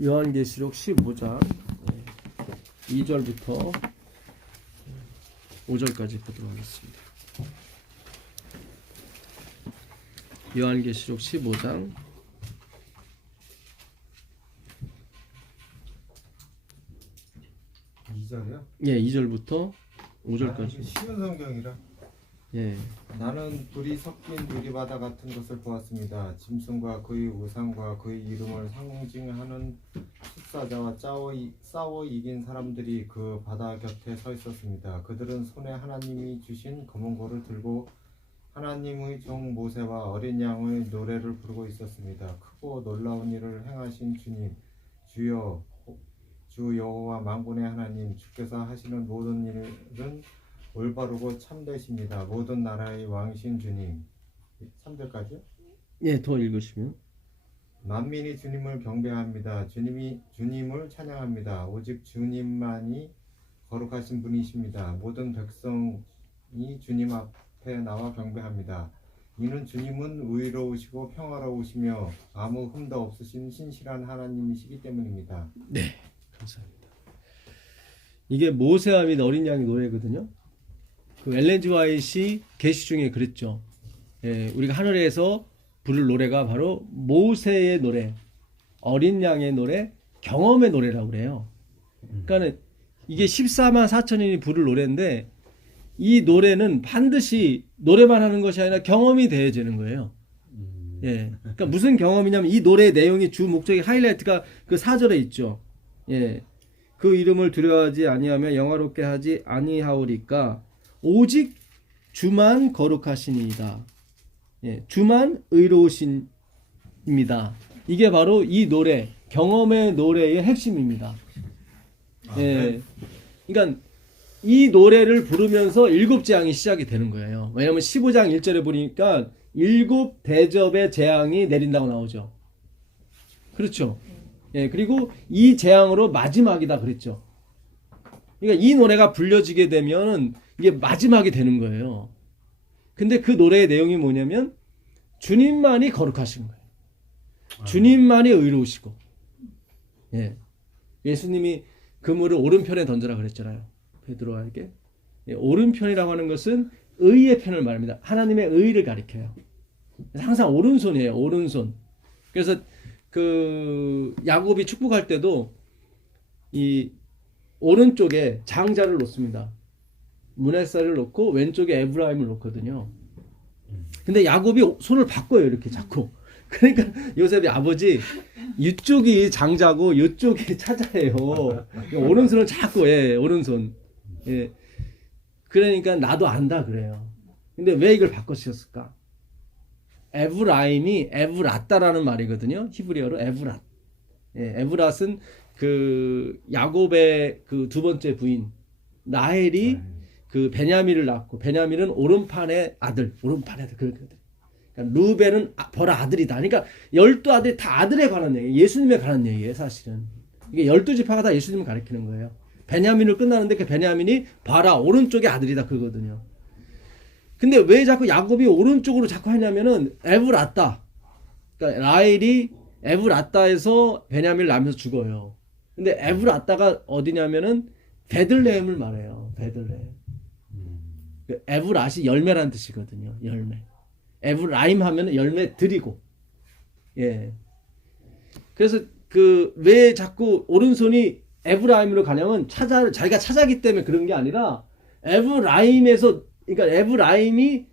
요한계시록 15장 2절부터 5절까지 보도록 하겠습니다. 요한계시록 15장 2절이요? 예, 2절부터 5절까지. 쉬운 성경이라. 예. 나는 불이 섞인 유리바다 같은 것을 보았습니다. 짐승과 그의 우상과 그의 이름을 상징하는 숫사자와 싸워 이긴 사람들이 그 바다 곁에 서 있었습니다. 그들은 손에 하나님이 주신 검은 고를 들고 하나님의 종 모세와 어린 양의 노래를 부르고 있었습니다. 크고 놀라운 일을 행하신 주님, 주여, 주 여호와 만군의 하나님, 주께서 하시는 모든 일은 올바르고 참되십니다. 모든 나라의 왕이신 주님. 3절까지요? 예, 더 읽으시면. 만민이 주님을 경배합니다. 주님을 찬양합니다. 오직 주님만이 거룩하신 분이십니다. 모든 백성이 주님 앞에 나와 경배합니다. 이는 주님은 의로우시고 평화로우시며 아무 흠도 없으신 신실한 하나님이시기 때문입니다. 네, 감사합니다. 이게 모세와 및 어린 양의 노래거든요. 그 엘렌 지 화이트 계시 중에 그랬죠. 예, 우리가 하늘에서 부를 노래가 바로 모세의 노래, 어린 양의 노래, 경험의 노래라고 그래요. 그러니까 이게 14만 4천인이 부를 노래인데 이 노래는 반드시 노래만 하는 것이 아니라 경험이 되어지는 거예요. 예, 그러니까 무슨 경험이냐면 이 노래의 내용이 주 목적의 하이라이트가 그 4절에 있죠. 예, 그 이름을 두려워하지 아니하며 영화롭게 하지 아니하오리까 오직 주만 거룩하시니이다. 예, 주만 의로우십니다. 이게 바로 이 노래, 경험의 노래의 핵심입니다. 예, 그러니까 이 노래를 부르면서 일곱 재앙이 시작이 되는 거예요. 왜냐하면 15장 1절에 보니까 일곱 대접의 재앙이 내린다고 나오죠. 그렇죠. 예, 그리고 이 재앙으로 마지막이다 그랬죠. 그러니까 이 노래가 불려지게 되면은 이게 마지막이 되는 거예요. 근데 그 노래의 내용이 뭐냐면 주님만이 거룩하신 거예요. 주님만이 의로우시고. 예. 예수님이 그물을 오른편에 던져라 그랬잖아요. 베드로에게. 예, 오른편이라고 하는 것은 의의 편을 말합니다. 하나님의 의를 가리켜요. 항상 오른손이에요. 오른손. 그래서 그 야곱이 축복할 때도 이 오른쪽에 장자를 놓습니다. 문에살을 놓고 왼쪽에 에브라임을 놓거든요. 근데 야곱이 손을 바꿔요. 이렇게 자꾸. 그러니까 요셉이 아버지 이쪽이 장자고 이쪽이 차자예요. 오른손을 자꾸 오른손. 예. 그러니까 나도 안다 그래요. 근데 왜 이걸 바꾸셨을까? 에브라임이 에브라따라는 말이거든요. 히브리어로 에브랏. 예, 에브랏은 그 야곱의 그 두 번째 부인 라헬이 그 베냐민을 낳고 베냐민은 오른판의 아들 그러거든. 그러니까 루벤은 벌아 아들이다. 그러니까 12아들이 다 아들에 관한 얘기, 예수님에 관한 얘기예요, 사실은. 이게 12지파가 다 예수님을 가리키는 거예요. 베냐민을 끝나는데 그 베냐민이 바라 오른쪽의 아들이다 그거거든요. 근데 왜 자꾸 야곱이 오른쪽으로 자꾸 하냐면은 에브라따. 그러니까 라헬이 에브라따에서 베냐민을 낳으면서 죽어요. 근데 에브라따가 어디냐면은 베들레헴을 말해요. 베들레헴. 에브랏이 열매라는 뜻이거든요. 열매. 에브라임 하면 열매 드리고. 예. 그래서 그 왜 자꾸 오른손이 에브라임으로 가냐면 자기가 차자기 때문에 그런 게 아니라 에브라임에서 그러니까 에브라임이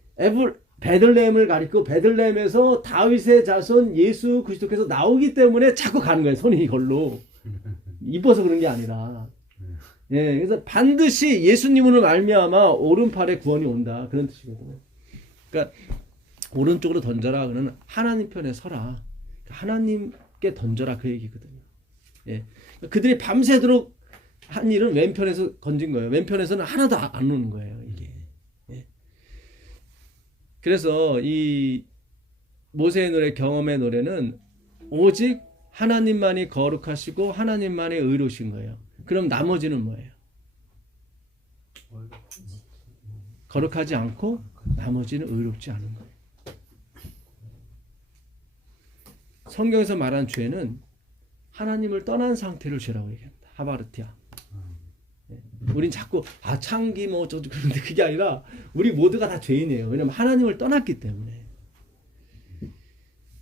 베들레헴을 가리키고 베들레헴에서 다윗의 자손 예수 그리스도께서 나오기 때문에 자꾸 가는 거예요. 손이 이걸로. 이뻐서 그런 게 아니라. 예, 그래서 반드시 예수님으로 말미암아 오른팔에 구원이 온다 그런 뜻이거든요. 그러니까 오른쪽으로 던져라 그러는 하나님 편에 서라. 하나님께 던져라 그 얘기거든요. 예, 그들이 밤새도록 한 일은 왼편에서 건진 거예요. 왼편에서는 하나도 안 오는 거예요. 이게. 예. 그래서 이 모세의 노래, 경험의 노래는 오직 하나님만이 거룩하시고 하나님만이 의로우신 거예요. 그럼 나머지는 뭐예요? 거룩하지 않고 나머지는 의롭지 않은 거예요. 성경에서 말한 죄는 하나님을 떠난 상태를 죄라고 얘기합니다. 하바르티아. 우린 자꾸 창기 뭐 어쩌고 그러는데 그게 아니라 우리 모두가 다 죄인이에요. 왜냐면 하나님을 떠났기 때문에.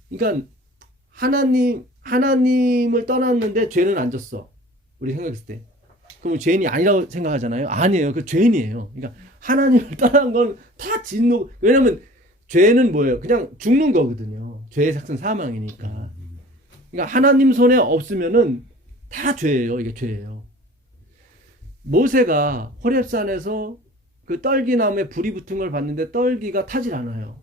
그러니까 하나님을 떠났는데 죄는 안 졌어. 우리 생각했을 때. 그럼 죄인이 아니라고 생각하잖아요. 아니에요. 그 죄인이에요. 그러니까 하나님을 떠난 건 다 진노. 왜냐면 죄는 뭐예요? 그냥 죽는 거거든요. 죄의 삭은 사망이니까. 그러니까 하나님 손에 없으면은 다 죄예요. 이게 죄예요. 모세가 호렙산에서 그 떨기나무에 불이 붙은 걸 봤는데 떨기가 타질 않아요.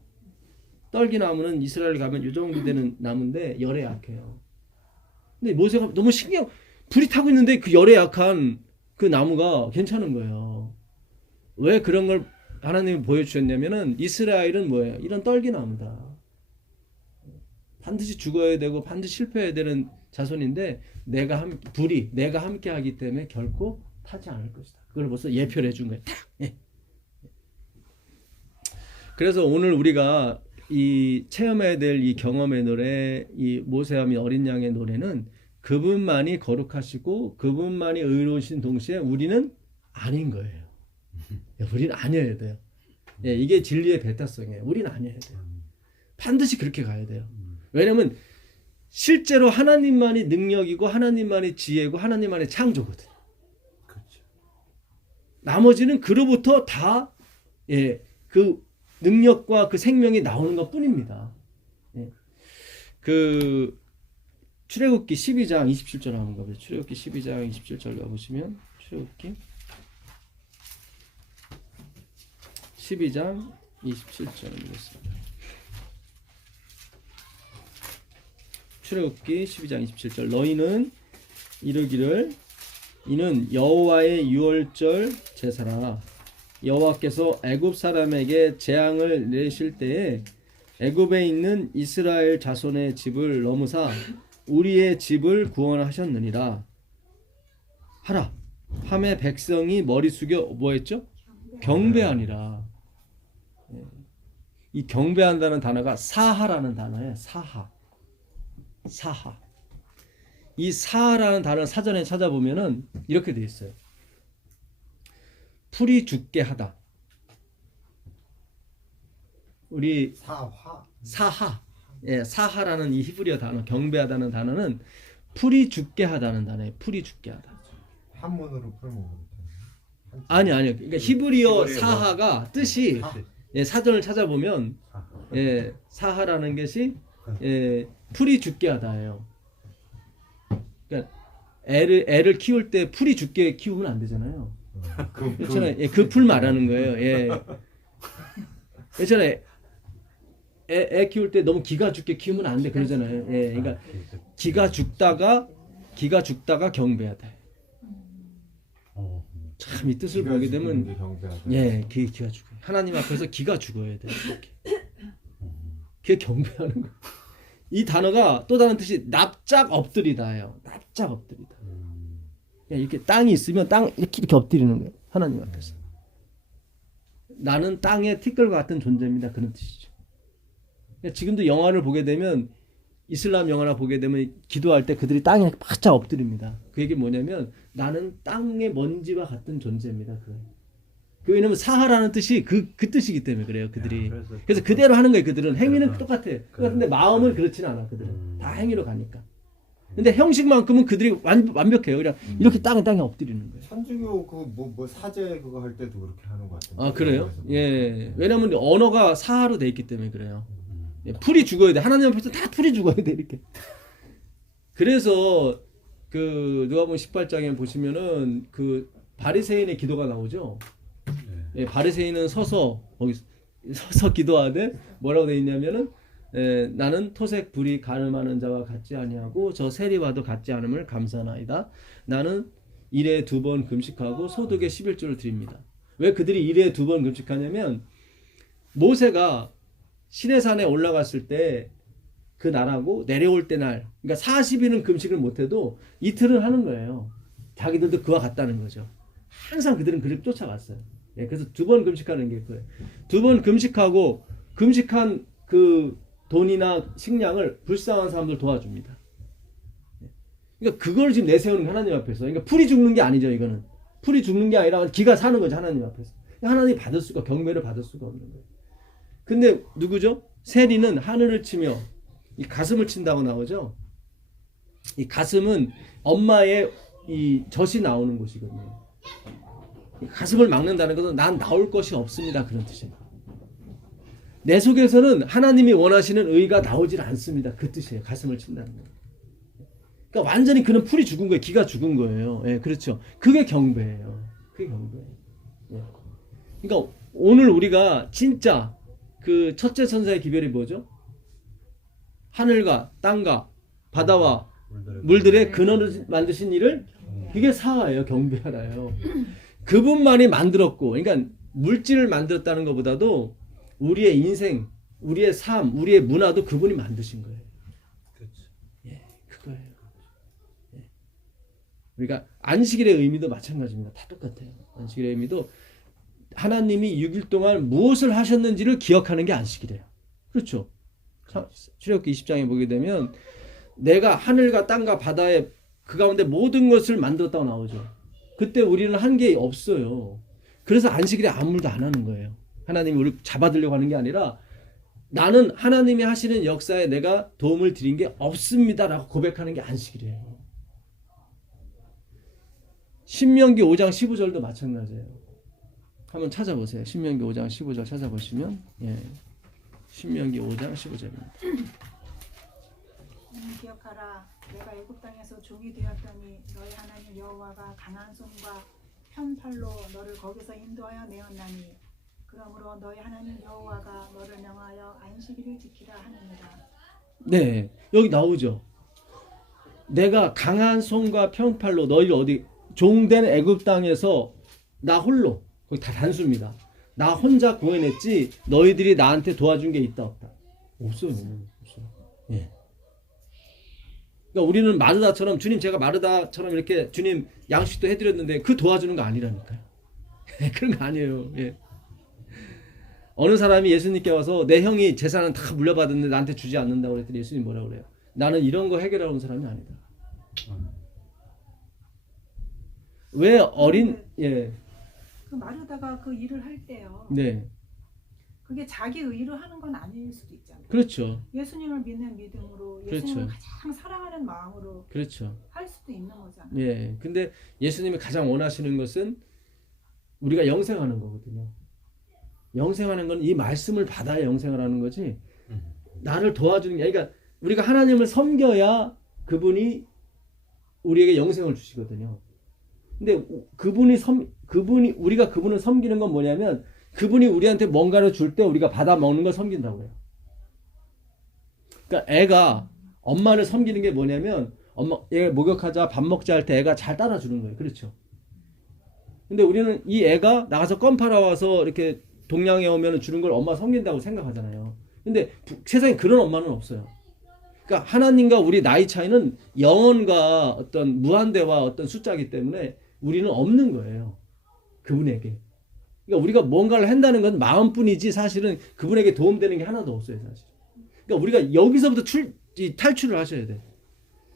떨기나무는 이스라엘 가면 이 정도 되는 나무인데 열에 약해요. 근데 모세가 너무 불이 타고 있는데 그 열에 약한 그 나무가 괜찮은 거예요. 왜 그런 걸 하나님이 보여주셨냐면은 이스라엘은 뭐예요? 이런 떨기나무다. 반드시 죽어야 되고 반드시 실패해야 되는 자손인데 내가 함께 하기 때문에 결코 타지 않을 것이다. 그걸 벌써 예표를 해준 거예요. 탁! 예. 그래서 오늘 우리가 이 체험해야 될 이 경험의 노래, 이 모세와 및 어린 양의 노래는 그분만이 거룩하시고 그분만이 의로우신 동시에 우리는 아닌 거예요. 우리는 아니어야 돼요. 예, 이게 진리의 배타성이에요. 우리는 아니어야 돼요. 반드시 그렇게 가야 돼요. 왜냐면 실제로 하나님만이 능력이고 하나님만이 지혜고 하나님만이 창조거든요. 그렇죠. 나머지는 그로부터 다 그 능력과 그 생명이 나오는 것 뿐입니다. 예. 그 출애굽기 12장 27절 한번 가보세요. 출애굽기 12장 27절 가보시면 출애굽기 12장 27절입니다. 출애굽기 12장 27절 너희는 이르기를 이는 여호와의 유월절 제사라. 여호와께서 애굽 사람에게 재앙을 내실 때에 애굽에 있는 이스라엘 자손의 집을 넘으사 우리의 집을 구원하셨느니라 하라. 함에 백성이 머리 숙여 뭐했죠? 경배하니라. 이 경배한다는 단어가 사하라는 단어예요. 사하. 이 사하라는 단어를 사전에 찾아보면은 이렇게 되어 있어요. 풀이 죽게 하다. 우리 사하. 예, 사하라는 이 히브리어 단어, 경배하다는 단어는 풀이 죽게 하다는 단어예요. 풀이 죽게 하다. 한문으로 풀면 아니요. 그러니까 히브리어 사하가 뜻이 사전을 찾아보면 사하라는 것이 풀이 죽게 하다예요. 그러니까 애를 키울 때 풀이 죽게 키우면 안 되잖아요. 그렇잖아요. 그 풀 말하는 거예요. 그렇잖아요. 애 키울 때 너무 기가 죽게 키우면 안 돼 그러잖아요. 그러니까 기가 죽다가 경배하다. 참 이 뜻을 보게 되면 기가 죽어요. 하나님 앞에서 기가 죽어야 돼. 이렇게. 그게 경배하는 거. 이 단어가 또 다른 뜻이 납작 엎드리다예요. 납작 엎드리다. 이렇게 땅이 있으면 이렇게 엎드리는 거예요. 하나님 앞에서. 나는 땅의 티끌과 같은 존재입니다. 그런 뜻이죠. 지금도 영화를 보게 되면 이슬람 영화나 보게 되면 기도할 때 그들이 땅에 바짝 엎드립니다. 그 얘기 뭐냐면 나는 땅의 먼지와 같은 존재입니다. 왜냐면 사하라는 뜻이 그 뜻이기 때문에 그래요. 그들이. 그래서 그대로 하는 거예요. 그들은 행위는 똑같아요. 그런데 마음은 그렇지는 않아. 그들은 다 행위로 가니까. 근데 형식만큼은 그들이 완벽해요. 그냥 이렇게 땅에 엎드리는 거예요. 천주교 그 사제 그거 할 때도 그렇게 하는 것 같은데. 아 그래요? 예. 왜냐면 언어가 사하로 돼 있기 때문에 그래요. 풀이 죽어야 돼. 하나님 앞에서 다 풀이 죽어야 돼 이렇게. 그래서 그 누가복음 18장에 보시면은 그 바리새인의 기도가 나오죠. 바리새인은 서서 기도하되 뭐라고 돼 있냐면은 나는 토색 불이 가늠하는 자와 같지 아니하고 저 세리와도 같지 않음을 감사하나이다. 나는 일에 2번 금식하고 소득의 11조를 드립니다. 왜 그들이 일에 2번 금식하냐면 모세가 시내산에 올라갔을 때 그 날하고 내려올 때 날, 그러니까 40일은 금식을 못해도 이틀은 하는 거예요. 자기들도 그와 같다는 거죠. 항상 그들은 그를 쫓아갔어요. 그래서 2번 금식하는 게 그거예요. 2번 금식하고 금식한 그 돈이나 식량을 불쌍한 사람들 도와줍니다. 그러니까 그걸 지금 내세우는 게 하나님 앞에서. 그러니까 풀이 죽는 게 아니죠. 이거는 풀이 죽는 게 아니라 기가 사는 거죠. 하나님 앞에서. 하나님 받을 수가 경배를 받을 수가 없는 거예요. 근데 누구죠? 세리는 하늘을 치며 이 가슴을 친다고 나오죠. 이 가슴은 엄마의 이 젖이 나오는 곳이거든요. 이 가슴을 막는다는 것은 난 나올 것이 없습니다. 그런 뜻이에요. 내 속에서는 하나님이 원하시는 의가 나오질 않습니다. 그 뜻이에요. 가슴을 친다는 거예요. 그러니까 완전히 그는 풀이 죽은 거예요. 기가 죽은 거예요. 예, 그렇죠. 그게 경배예요. 그게 경배예요. 예. 그러니까 오늘 우리가 진짜 그 첫째 천사의 기별이 뭐죠? 하늘과 땅과 바다와 물들의 근원을 만드신 이를 이게 사하예요. 경배하라요. 그분만이 만들었고, 그러니까 물질을 만들었다는 것보다도 우리의 인생, 우리의 삶, 우리의 문화도 그분이 만드신 거예요. 그렇죠. 예, 그거예요. 예. 우리가 안식일의 의미도 마찬가지입니다. 다 똑같아요. 안식일의 의미도 하나님이 6일 동안 무엇을 하셨는지를 기억하는 게 안식이래요. 그렇죠. 출애굽기 20장에 보게 되면 내가 하늘과 땅과 바다에 그 가운데 모든 것을 만들었다고 나오죠. 그때 우리는 한 게 없어요. 그래서 안식일에 아무 일도 안 하는 거예요. 하나님이 우리 잡아들려고 하는 게 아니라 나는 하나님이 하시는 역사에 내가 도움을 드린 게 없습니다라고 고백하는 게 안식일이에요. 신명기 5장 15절도 마찬가지예요. 한번 찾아보세요. 신명기 5장 15절 찾아보시면 예. 신명기 5장 15절입니다. 기억하라. 내가 애굽 땅에서 종이 되었더니 너희 하나님 여호와가 강한 손과 편 팔로 너를 거기서 인도하여 내었나니 그러므로 너희 하나님 여호와가 너를 명하여 안식일을 지키라 하느니라. 네, 여기 나오죠. 내가 강한 손과 편팔로 너희를 어디 종된 애굽 땅에서 나 홀로 거기 다 단수입니다. 나 혼자 구해냈지 너희들이 나한테 도와준 게 있다 없다 없어요. 없어요. 예. 그러니까 우리는 마르다처럼 주님 제가 마르다처럼 이렇게 주님 양식도 해드렸는데 그 도와주는 거 아니라니까요. 그런 거 아니에요. 예. 어느 사람이 예수님께 와서 내 형이 재산은 다 물려받았는데 나한테 주지 않는다고 그랬더니 예수님 뭐라고 그래요? 나는 이런 거 해결하러 온 사람이 아니다. 왜 어린 예. 그 마르다가 그 일을 할 때요. 네. 그게 자기 의로 하는 건 아닐 수도 있잖아요. 그렇죠. 예수님을 믿는 믿음으로 예수님을 그렇죠. 가장 사랑하는 마음으로 그렇죠. 할 수도 있는 거잖아요. 예. 근데 예수님이 가장 원하시는 것은 우리가 영생하는 거거든요. 영생하는 건 이 말씀을 받아야 영생을 하는 거지. 나를 도와주는 게 그러니까 우리가 하나님을 섬겨야 그분이 우리에게 영생을 주시거든요. 근데 우리가 그분을 섬기는 건 뭐냐면 그분이 우리한테 뭔가를 줄 때 우리가 받아 먹는 걸 섬긴다고 해요. 그러니까 애가 엄마를 섬기는 게 뭐냐면 엄마 얘 목욕하자 밥 먹자 할 때 애가 잘 따라주는 거예요. 그렇죠. 근데 우리는 이 애가 나가서 껌 팔아와서 이렇게 동양에 오면 주는 걸 엄마 섬긴다고 생각하잖아요. 근데 세상에 그런 엄마는 없어요. 그러니까 하나님과 우리 나이 차이는 영원과 어떤 무한대와 어떤 숫자이기 때문에 우리는 없는 거예요. 그분에게. 그러니까 우리가 뭔가를 한다는 건 마음뿐이지 사실은 그분에게 도움되는 게 하나도 없어요. 사실. 그러니까 우리가 여기서부터 탈출을 하셔야 돼.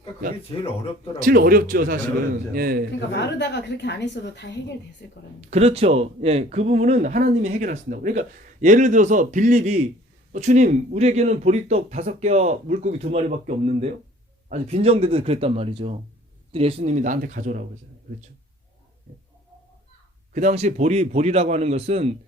그러니까 그게 제일 어렵더라고요. 제일 어렵죠, 사실은. 어렵죠. 예. 그러니까 마르다가 그렇게 안 했어도 다 해결됐을 거라는. 그렇죠. 예. 그 부분은 하나님이 해결하신다고. 그러니까 예를 들어서 빌립이 주님, 우리에게는 보리떡 5개와 물고기 2마리밖에 없는데요. 아주 빈정대도 그랬단 말이죠. 근데 예수님이 나한테 가져오라고 그러잖아요. 그렇죠. 예. 그 당시 보리라고 하는 것은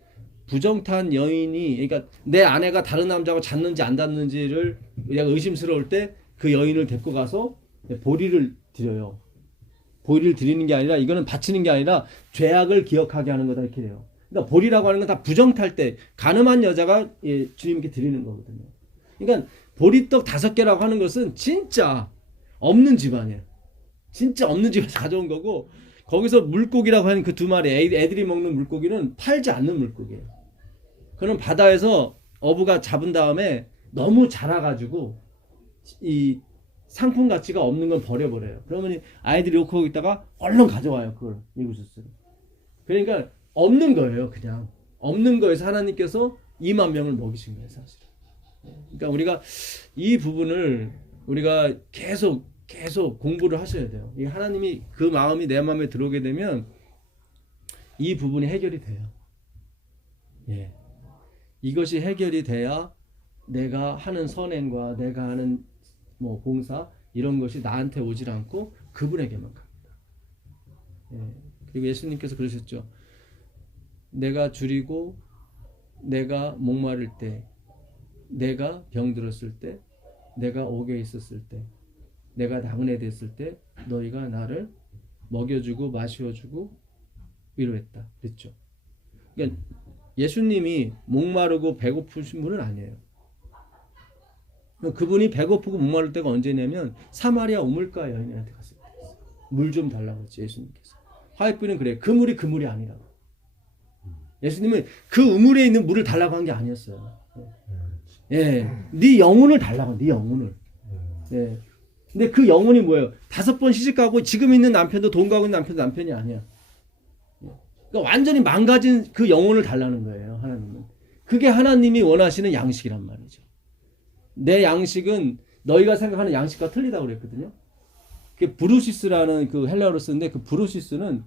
부정탄 여인이 그러니까 내 아내가 다른 남자하고 잤는지 안 잤는지를 내가 의심스러울 때 그 여인을 데리고 가서 보리를 드려요. 보리를 드리는 게 아니라 이거는 바치는 게 아니라 죄악을 기억하게 하는 거다 이렇게 돼요. 그러니까 보리라고 하는 건 다 부정탈 때 가늠한 여자가 주님께 드리는 거거든요. 그러니까 보리떡 5개라고 하는 것은 진짜 없는 집안이에요. 진짜 없는 집에서 가져온 거고 거기서 물고기라고 하는 그 2마리 애들이 먹는 물고기는 팔지 않는 물고기예요. 그는 바다에서 어부가 잡은 다음에 너무 자라가지고 이 상품 가치가 없는 건 버려버려요. 그러면 아이들이 놓고 있다가 얼른 가져와요. 그걸 이구스를. 그러니까 없는 거예요. 그냥 없는 거에서 하나님께서 2만 명을 먹이신 거예요. 사실. 그러니까 우리가 이 부분을 우리가 계속 계속 공부를 하셔야 돼요. 이 하나님이 그 마음이 내 마음에 들어오게 되면 이 부분이 해결이 돼요. 예. 이것이 해결이 돼야 내가 하는 선행과 내가 하는 뭐 봉사 이런 것이 나한테 오질 않고 그분에게만 갑니다. 예. 그리고 예수님께서 그러셨죠. 내가 줄이고 내가 목마를 때, 내가 병들었을 때, 내가 옥에 있었을 때, 내가 나그네됐을 때 너희가 나를 먹여주고 마셔주고 위로했다. 그랬죠. 그러니까 예수님이 목마르고 배고프신 분은 아니에요. 그분이 배고프고 목마를 때가 언제냐면 사마리아 우물가 여인한테 갔을 때 물 좀 달라고 했지 예수님께서. 화이트는 그래요. 그 물이 그 물이 아니라고. 예수님은 그 우물에 있는 물을 달라고 한 게 아니었어요. 예, 네 영혼을 달라고, 네 영혼을. 예. 근데 그 영혼이 뭐예요? 5번 시집가고 지금 있는 남편도 돈 가고 있는 남편도 남편이 아니야. 그러니까 완전히 망가진 그 영혼을 달라는 거예요. 하나님은. 그게 하나님이 원하시는 양식이란 말이죠. 내 양식은 너희가 생각하는 양식과 틀리다고 그랬거든요. 그 브루시스라는 그 헬라어로 쓰는데 그 브루시스는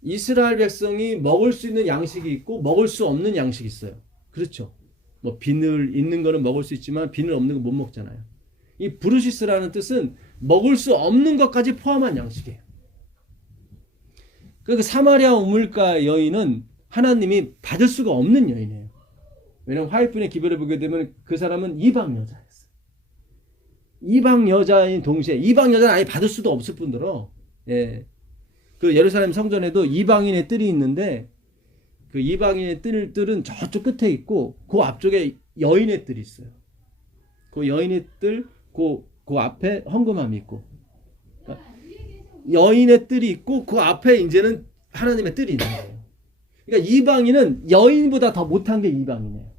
이스라엘 백성이 먹을 수 있는 양식이 있고 먹을 수 없는 양식이 있어요. 그렇죠. 뭐 비늘 있는 거는 먹을 수 있지만 비늘 없는 거 못 먹잖아요. 이 브루시스라는 뜻은 먹을 수 없는 것까지 포함한 양식이에요. 그 사마리아 우물가 여인은 하나님이 받을 수가 없는 여인이에요. 왜냐하면 화해분의 기별을 보게 되면 그 사람은 이방 여자였어요. 이방 여자인 동시에 이방 여자는 아예 받을 수도 없을 뿐더러 예. 그 예루살렘 성전에도 이방인의 뜰이 있는데 그 이방인의 뜰은 저쪽 끝에 있고 그 앞쪽에 여인의 뜰이 있어요. 그 여인의 뜰 그 앞에 헌금함이 있고 그러니까 여인의 뜰이 있고 그 앞에 이제는 하나님의 뜰이 있는 거예요. 그러니까 이방인은 여인보다 더 못한 게 이방이네요.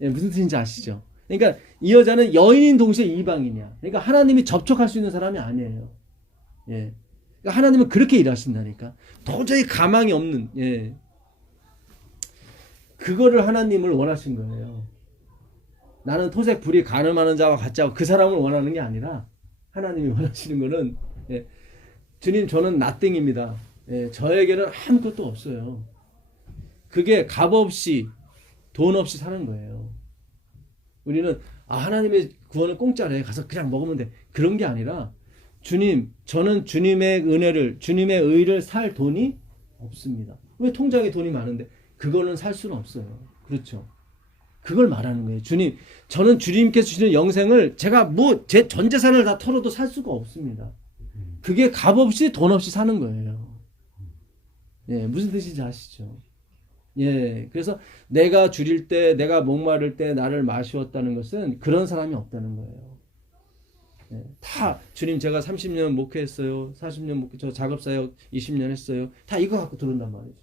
예, 무슨 뜻인지 아시죠? 그러니까 이 여자는 여인인 동시에 이방인이야. 그러니까 하나님이 접촉할 수 있는 사람이 아니에요. 예. 그러니까 하나님은 그렇게 일하신다니까. 도저히 가망이 없는. 예. 그거를 하나님을 원하신 거예요. 나는 토색 불이 가늠하는 자와 같지 않고 그 사람을 원하는 게 아니라 하나님이 원하시는 거는 예. 주님 저는 나땡입니다. 예. 저에게는 아무것도 없어요. 그게 값 없이 돈 없이 사는 거예요. 우리는 하나님의 구원은 공짜래 가서 그냥 먹으면 돼. 그런 게 아니라 주님 저는 주님의 은혜를 주님의 의를 살 돈이 없습니다. 왜 통장에 돈이 많은데 그거는 살 수는 없어요. 그렇죠. 그걸 말하는 거예요. 주님 저는 주님께서 주시는 영생을 제가 뭐 제 전 재산을 다 털어도 살 수가 없습니다. 그게 값 없이 돈 없이 사는 거예요. 예, 무슨 뜻인지 아시죠? 예, 그래서 내가 줄일 때, 내가 목마를 때 나를 마시웠다는 것은 그런 사람이 없다는 거예요. 예, 다 주님 제가 30년 목회했어요. 40년 목회, 저 작업사역 20년 했어요. 다 이거 갖고 들어온단 말이죠.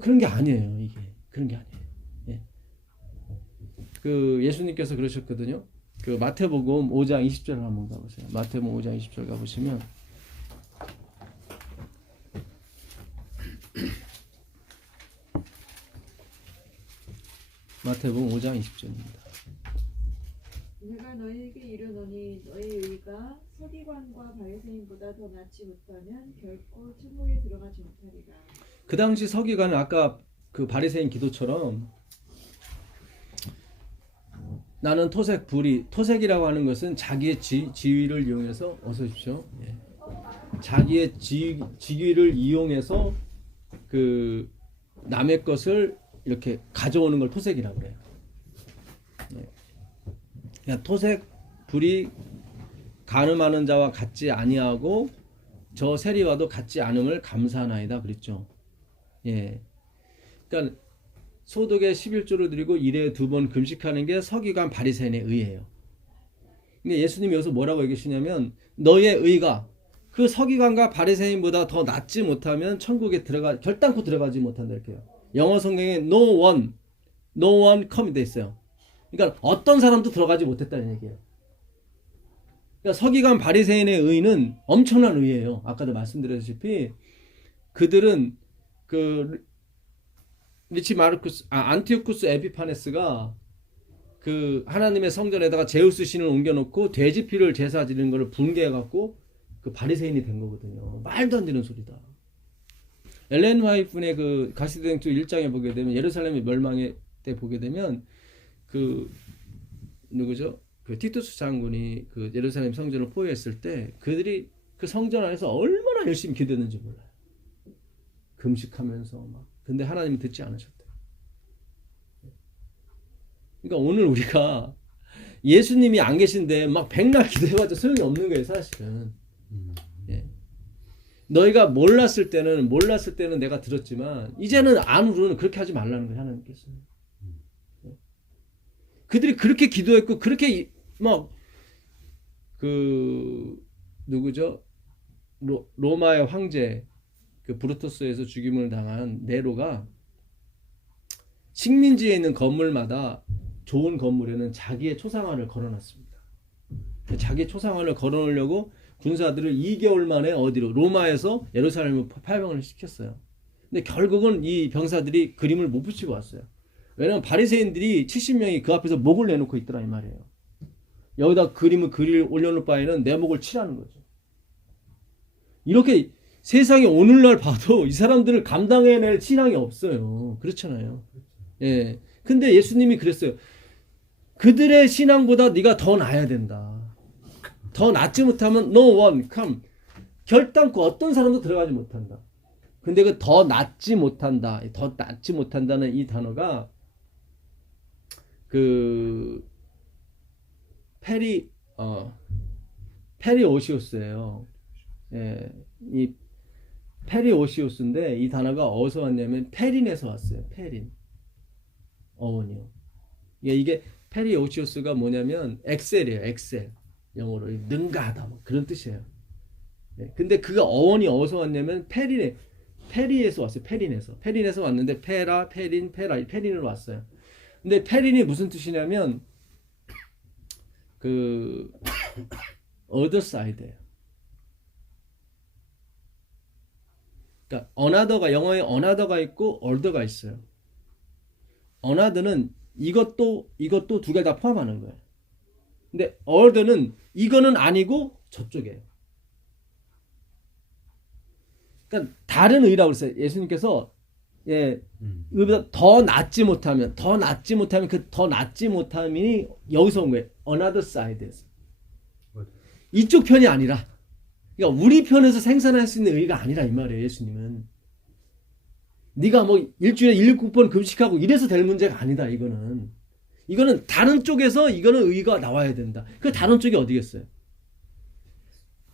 그런 게 아니에요. 이게 그런 게 아니에요. 예. 그 예수님께서 그러셨거든요. 그 마태복음 5장 20절 한번 가보세요. 마태복음 5장 20절 가보시면. 마태복음 5장 20절입니다. 내가 너희에게 이르노니 너희 의가 서기관과 바리새인보다 더 낫지 못하면 결코 천국에 들어가지 못하리라. 그 당시 서기관은 아까 그 바리새인 기도처럼 나는 토색 불이 토색이라고 하는 것은 자기의 지위를 이용해서 어서 오십시오. 예. 자기의 지위를 이용해서 그 남의 것을 이렇게 가져오는 걸 토색이라고 해요. 그러니까 토색 불이 간음하는 자와 같지 아니하고 저 세리와도 같지 않음을 감사하나이다 그랬죠. 예. 그러니까 소득의 11조를 드리고 일에 2번 금식하는 게 서기관 바리새인의 의예요. 근데 예수님이 여기서 뭐라고 얘기하시냐면 너의 의가 그 서기관과 바리새인보다 더 낫지 못하면 천국에 결단코 들어가지 못한다 이렇게요. 영어 성경에 no one come 돼 있어요. 그러니까 어떤 사람도 들어가지 못했다는 얘기예요. 그러니까 서기관 바리새인의 의는 엄청난 의예요. 아까도 말씀드렸다시피 그들은 그 리치 마르쿠스 안티오쿠스 에피파네스가 그 하나님의 성전에다가 제우스 신을 옮겨놓고 돼지 피를 제사 지는 거를 분개해갖고 그 바리새인이 된 거거든요. 말도 안 되는 소리다. 엘렌 화이트의 그 가시대행전 1장에 보게 되면 예루살렘의 멸망의 때 보게 되면 그 누구죠? 그 티투스 장군이 그 예루살렘 성전을 포위했을 때 그들이 그 성전 안에서 얼마나 열심히 기도했는지 몰라요. 금식하면서 막. 근데 하나님은 듣지 않으셨대요. 그러니까 오늘 우리가 예수님이 안 계신데 막 백날 기도해봤자 소용이 없는 거예요, 사실은. 예. 너희가 몰랐을 때는 내가 들었지만 이제는 안으로는 그렇게 하지 말라는 거예요, 하나님께서. 예. 그들이 그렇게 기도했고 그렇게 막 그 누구죠? 로마의 황제 그 브루투스에서 죽임을 당한 네로가 식민지에 있는 건물마다 좋은 건물에는 자기의 초상화를 걸어놨습니다. 자기의 초상화를 걸어놓으려고 군사들을 2개월 만에 어디로 로마에서 예루살렘으로 파병을 시켰어요. 근데 결국은 이 병사들이 그림을 못 붙이고 왔어요. 왜냐하면 바리새인들이 70명이 그 앞에서 목을 내놓고 있더라 이 말이에요. 여기다 그림을 올려놓을 바에는 내 목을 치라는 거죠. 이렇게 세상에 오늘날 봐도 이 사람들을 감당해낼 신앙이 없어요. 그렇잖아요. 예. 근데 예수님이 그랬어요. 그들의 신앙보다 네가 더 나아야 된다. 더 낫지 못하면 no one come. 결단코 어떤 사람도 들어가지 못한다. 근데 그 더 낫지 못한다. 더 낫지 못한다는 이 단어가 그 페리오시우스예요. 예. 이 페리오시우스인데 이 단어가 어디서 왔냐면 페린에서 왔어요. 페린. 어원이요. 이게 페리오시우스가 뭐냐면 엑셀이에요. 엑셀. 영어로 능가하다 뭐 그런 뜻이에요. 예. 근데 그가 어원이 어디서 왔냐면 페리에서 왔어요. 페린에서 왔는데 페라, 페린, 페린으로 왔어요. 근데 페린이 무슨 뜻이냐면 그 other side예요. 그러니까 another가 영어에 another가 있고 other가 있어요. another는 이것도 두 개 다 포함하는 거예요. 근데 other는 이거는 아니고 저쪽이에요. 그러니까 다른 의라고 그랬어요. 예수님께서 예, 더 낫지 못하면 그 더 낫지 못함이 여기서 온 거예요. another side에서. 이쪽 편이 아니라 그러니까 우리 편에서 생산할 수 있는 의가 아니라 이 말이에요. 예수님은 네가 뭐 일주일에 7번 금식하고 이래서 될 문제가 아니다. 이거는 다른 쪽에서 이거는 의가 나와야 된다. 그 다른 쪽이 어디겠어요?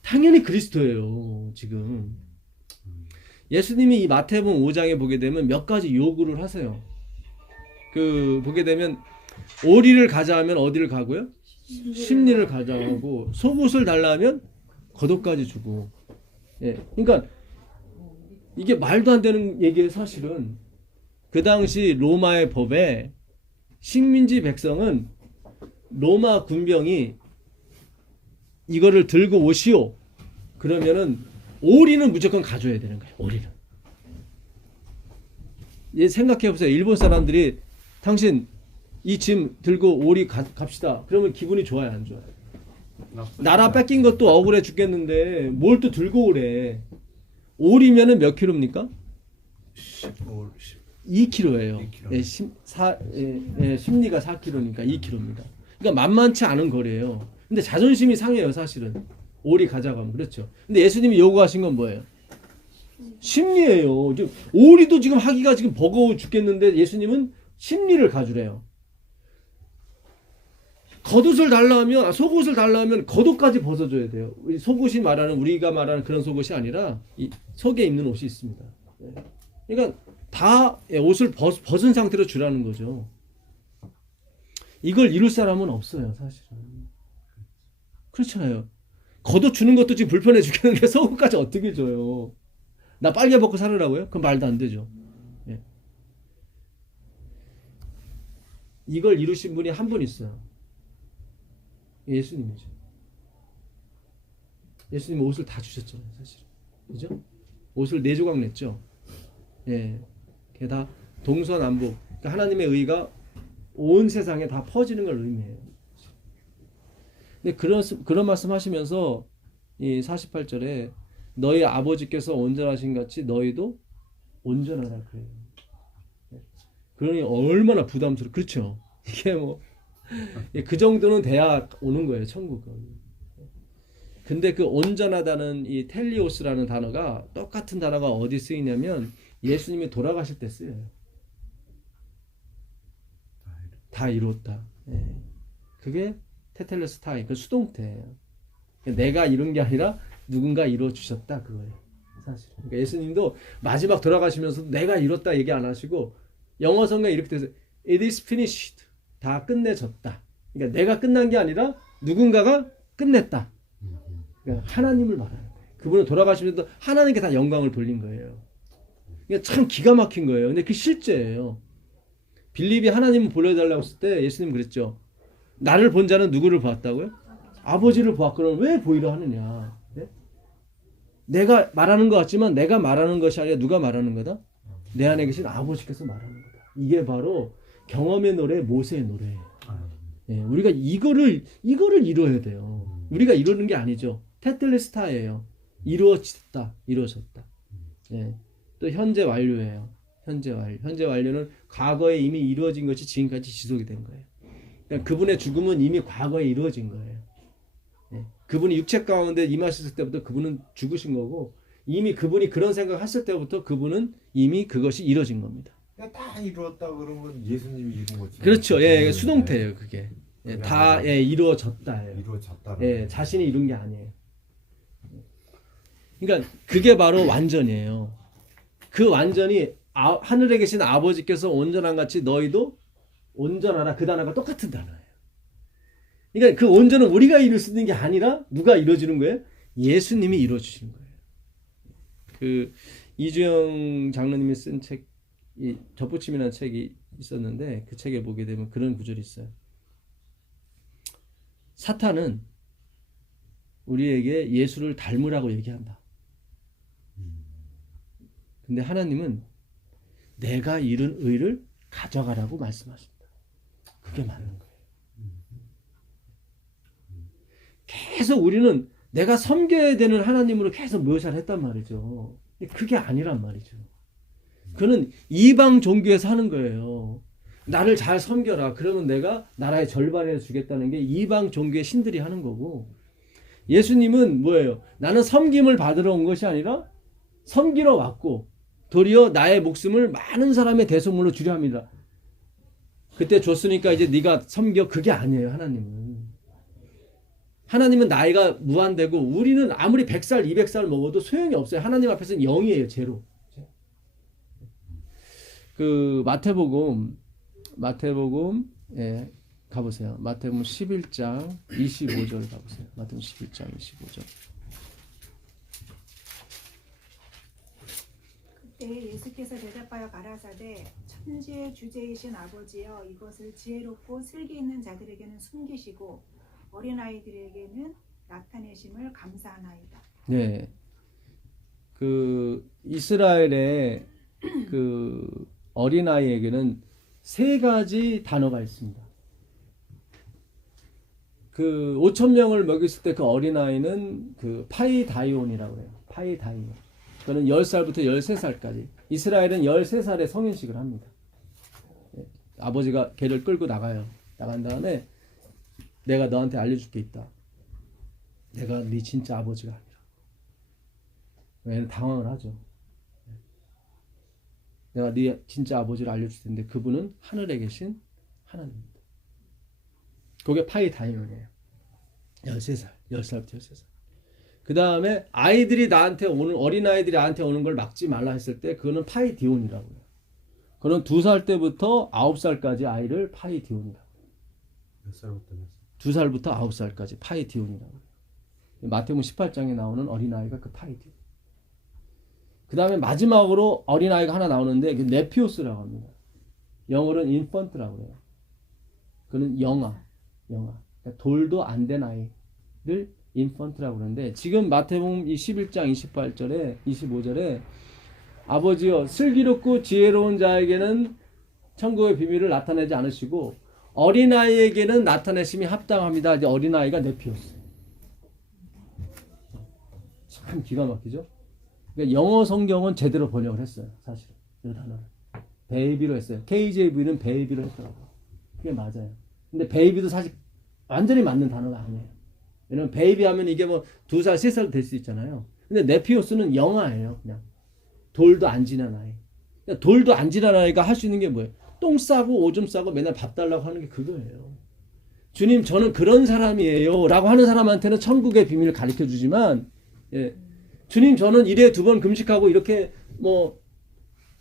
당연히 그리스도예요. 지금 예수님이 이 마태복음 5장에 보게 되면 몇 가지 요구를 하세요. 그 보게 되면 오리를 가자 하면 어디를 가고요? 심리를 가자 하고 속옷을 달라 하면 겉옷까지 주고. 예. 그러니까 이게 말도 안 되는 얘기예요, 사실은. 그 당시 로마의 법에 식민지 백성은 로마 군병이 이거를 들고 오시오. 그러면은 오리는 무조건 가져야 되는 거예요. 오리는. 예, 생각해 보세요. 일본 사람들이 당신 이 짐 들고 오리 갑시다. 그러면 기분이 좋아요, 안 좋아요? 나라 뺏긴 것도 억울해 죽겠는데 뭘 또 들고 오래. 오리면은 몇 킬로입니까? 2kg예요. 2kg. 심리가 4kg니까 2kg입니다. 그러니까 만만치 않은 거래요. 근데 자존심이 상해요, 사실은. 오리 가자고 하면. 그렇죠. 근데 예수님이 요구하신 건 뭐예요? 심리예요. 지금 오리도 지금 하기가 지금 버거워 죽겠는데 예수님은 심리를 가주래요. 겉옷을 달라 하면, 속옷을 달라 하면 겉옷까지 벗어줘야 돼요. 속옷이 말하는, 우리가 말하는 그런 속옷이 아니라 이 속에 입는 옷이 있습니다. 그러니까 다 옷을 벗은 상태로 주라는 거죠. 이걸 이룰 사람은 없어요, 사실은. 그렇잖아요. 겉옷 주는 것도 지금 불편해 죽겠는데 속옷까지 어떻게 줘요? 나 빨개 벗고 살으라고요? 그건 말도 안 되죠. 예. 이걸 이루신 분이 한 분 있어요. 예수님이죠. 예수님 옷을 다 주셨잖아요, 사실. 그죠? 옷을 4조각 냈죠. 예. 그게 다 동서남북. 그러니까 하나님의 의가 온 세상에 다 퍼지는 걸 의미해요. 근데 그런 말씀 하시면서 이 48절에 너희 아버지께서 온전하신 같이 너희도 온전하라 그래요. 그러니 얼마나 부담스러워. 그렇죠. 이게 뭐 그 정도는 돼야 오는 거예요, 천국은. 근데 그 온전하다는 이 텔리오스라는 단어가 똑같은 단어가 어디 쓰이냐면 예수님이 돌아가실 때 쓰여요. 다 이루었다. 예. 그게 테텔레스타이, 그 수동태예요. 내가 이룬 게 아니라 누군가 이루어 주셨다 그거예요. 사실. 그러니까 예수님도 마지막 돌아가시면서 내가 이뤘다 얘기 안 하시고 영어 성경에 이렇게 돼서 It is finished. 다 끝내졌다. 그러니까 내가 끝난 게 아니라 누군가가 끝냈다. 그러니까 하나님을 말하는 거예요. 그분은 돌아가시면서 하나님께 다 영광을 돌린 거예요. 그러니까 참 기가 막힌 거예요. 근데 그게 실제예요. 빌립이 하나님을 보여달라고 했을 때 예수님 그랬죠. 나를 본 자는 누구를 보았다고요? 아버지를 보았거든. 왜 보이려 하느냐? 네? 내가 말하는 것 같지만 내가 말하는 것이 아니라 누가 말하는 거다? 내 안에 계신 아버지께서 말하는 거다. 이게 바로 경험의 노래, 모세의 노래예요. 예, 우리가 이거를 이루어야 돼요. 우리가 이루는 게 아니죠. 테텔레스타예요. 이루어졌다. 예, 또 현재 완료예요. 현재 완료는 과거에 이미 이루어진 것이 지금까지 지속이 된 거예요. 그러니까 그분의 죽음은 이미 과거에 이루어진 거예요. 예, 그분이 육체 가운데 임하셨을 때부터 그분은 죽으신 거고 이미 그분이 그런 생각했을 때부터 그분은 이미 그것이 이루어진 겁니다. 다 이루었다 그러면 예수님이 이룬 거지. 그렇죠. 예, 수동태예요, 그게. 예, 다 이루어졌다예요. 이루어졌다. 예, 자신이 이룬 게 아니에요. 그러니까 그게 바로 완전이에요. 그 완전이 하늘에 계신 아버지께서 온전한 같이 너희도 온전하라. 그 단어가 똑같은 단어예요. 그러니까 그 온전은 우리가 이룰 수 있는 게 아니라 누가 이루어주는 거예요? 예수님이 이루어주시는 거예요. 그 이주영 장로님이 쓴 책, 이 접붙임이라는 책이 있었는데 그 책에 보게 되면 그런 구절이 있어요. 사탄은 우리에게 예수를 닮으라고 얘기한다. 근데 하나님은 내가 이룬 의를 가져가라고 말씀하십니다. 그게 맞는 거예요. 계속 우리는 내가 섬겨야 되는 하나님으로 계속 묘사를 했단 말이죠. 그게 아니란 말이죠. 그는 이방 종교에서 하는 거예요. 나를 잘 섬겨라. 그러면 내가 나라의 절반을 주겠다는 게 이방 종교의 신들이 하는 거고, 예수님은 뭐예요? 나는 섬김을 받으러 온 것이 아니라 섬기러 왔고 도리어 나의 목숨을 많은 사람의 대속물로 주려 합니다. 그때 줬으니까 이제 네가 섬겨. 그게 아니에요. 하나님은 나이가 무한되고 우리는 아무리 100살 200살 먹어도 소용이 없어요. 하나님 앞에서는 0이에요. 제로. 그 마태복음 예, 가보세요. 마태복음 11장 25절 가보세요. 마태복음 11장 25절. 그때 예수께서 대답하여 가라사대 천지의 주제이신 아버지여 이것을 지혜롭고 슬기 있는 자들에게는 숨기시고 어린아이들에게는 나타내심을 감사하나이다. 네. 그 이스라엘의 그 어린아이에게는 세 가지 단어가 있습니다. 그 5,000명을 먹였을 때 그 어린아이는 그 파이다이온이라고 해요. 파이다이온. 그는 10살부터 13살까지. 이스라엘은 13살에 성인식을 합니다. 아버지가 걔를 끌고 나가요. 나간 다음에 내가 너한테 알려줄 게 있다. 내가 네 진짜 아버지가 아니라. 얘는 당황을 하죠. 내가 네 진짜 아버지를 알려줄 텐데 그분은 하늘에 계신 하나님입니다. 그게 파이다이온이에요. 13살, 10살부터 13살. 그 다음에 아이들이 나한테 오는, 어린아이들이 나한테 오는 걸 막지 말라 했을 때 그거는 파이디온이라고 해요. 그건 2살 때부터 9살까지 아이를 파이디온이라고 해요. 몇 살부터 몇 살? 2살부터 9살까지 파이디온이라고 해요. 마태복음 18장에 나오는 어린아이가 그 파이디온. 그 다음에 마지막으로 어린아이가 하나 나오는데 네피오스라고 합니다. 영어로는 인펀트라고 해요. 그는 영아. 그러니까 돌도 안 된 아이를 인펀트라고 그러는데 지금 마태복음 11장 28절에 25절에 아버지여 슬기롭고 지혜로운 자에게는 천국의 비밀을 나타내지 않으시고 어린아이에게는 나타내심이 합당합니다. 이제 어린아이가 네피오스. 참 기가 막히죠? 그러니까 영어 성경은 제대로 번역을 했어요. 사실은. 이 단어를. 베이비로 했어요. KJV는 베이비로 했더라고요. 그게 맞아요. 근데 베이비도 사실 완전히 맞는 단어가 아니에요. 왜냐면 베이비 하면 이게 뭐 2살, 3살 될 수 있잖아요. 근데 네피오스는 영아예요. 그냥. 돌도 안 지난 아이. 그러니까 돌도 안 지난 아이가 할 수 있는 게 뭐예요? 똥 싸고 오줌 싸고 맨날 밥 달라고 하는 게 그거예요. 주님 저는 그런 사람이에요 라고 하는 사람한테는 천국의 비밀을 가르쳐 주지만 예. 주님 저는 1회 2번 금식하고 이렇게 뭐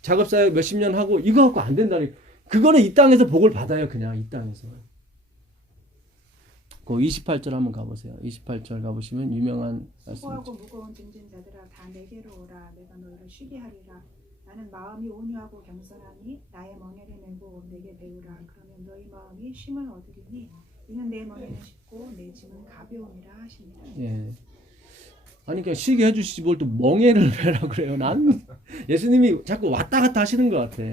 작업사역 몇십 년 하고 이거 갖고 안 된다니. 그거는 이 땅에서 복을 받아요. 그냥 이 땅에서. 그 28절 한번 가보세요. 28절 가보시면 유명한 수고하고 말씀이죠. 무거운 짐진 자들아 다 내게로 오라. 내가 너희를 쉬게 하리라. 나는 마음이 온유하고 겸손하니 나의 멍에를 메고 내게 배우라. 그러면 너희 마음이 쉼을 얻으리니 이는 내 멍에는 쉽고 내 짐은 가벼움이라 하십니다. 예. 아니 그냥 쉬게 해주시지 뭘 또 멍에를 매라 그래요. 난 예수님이 자꾸 왔다 갔다 하시는 것 같아.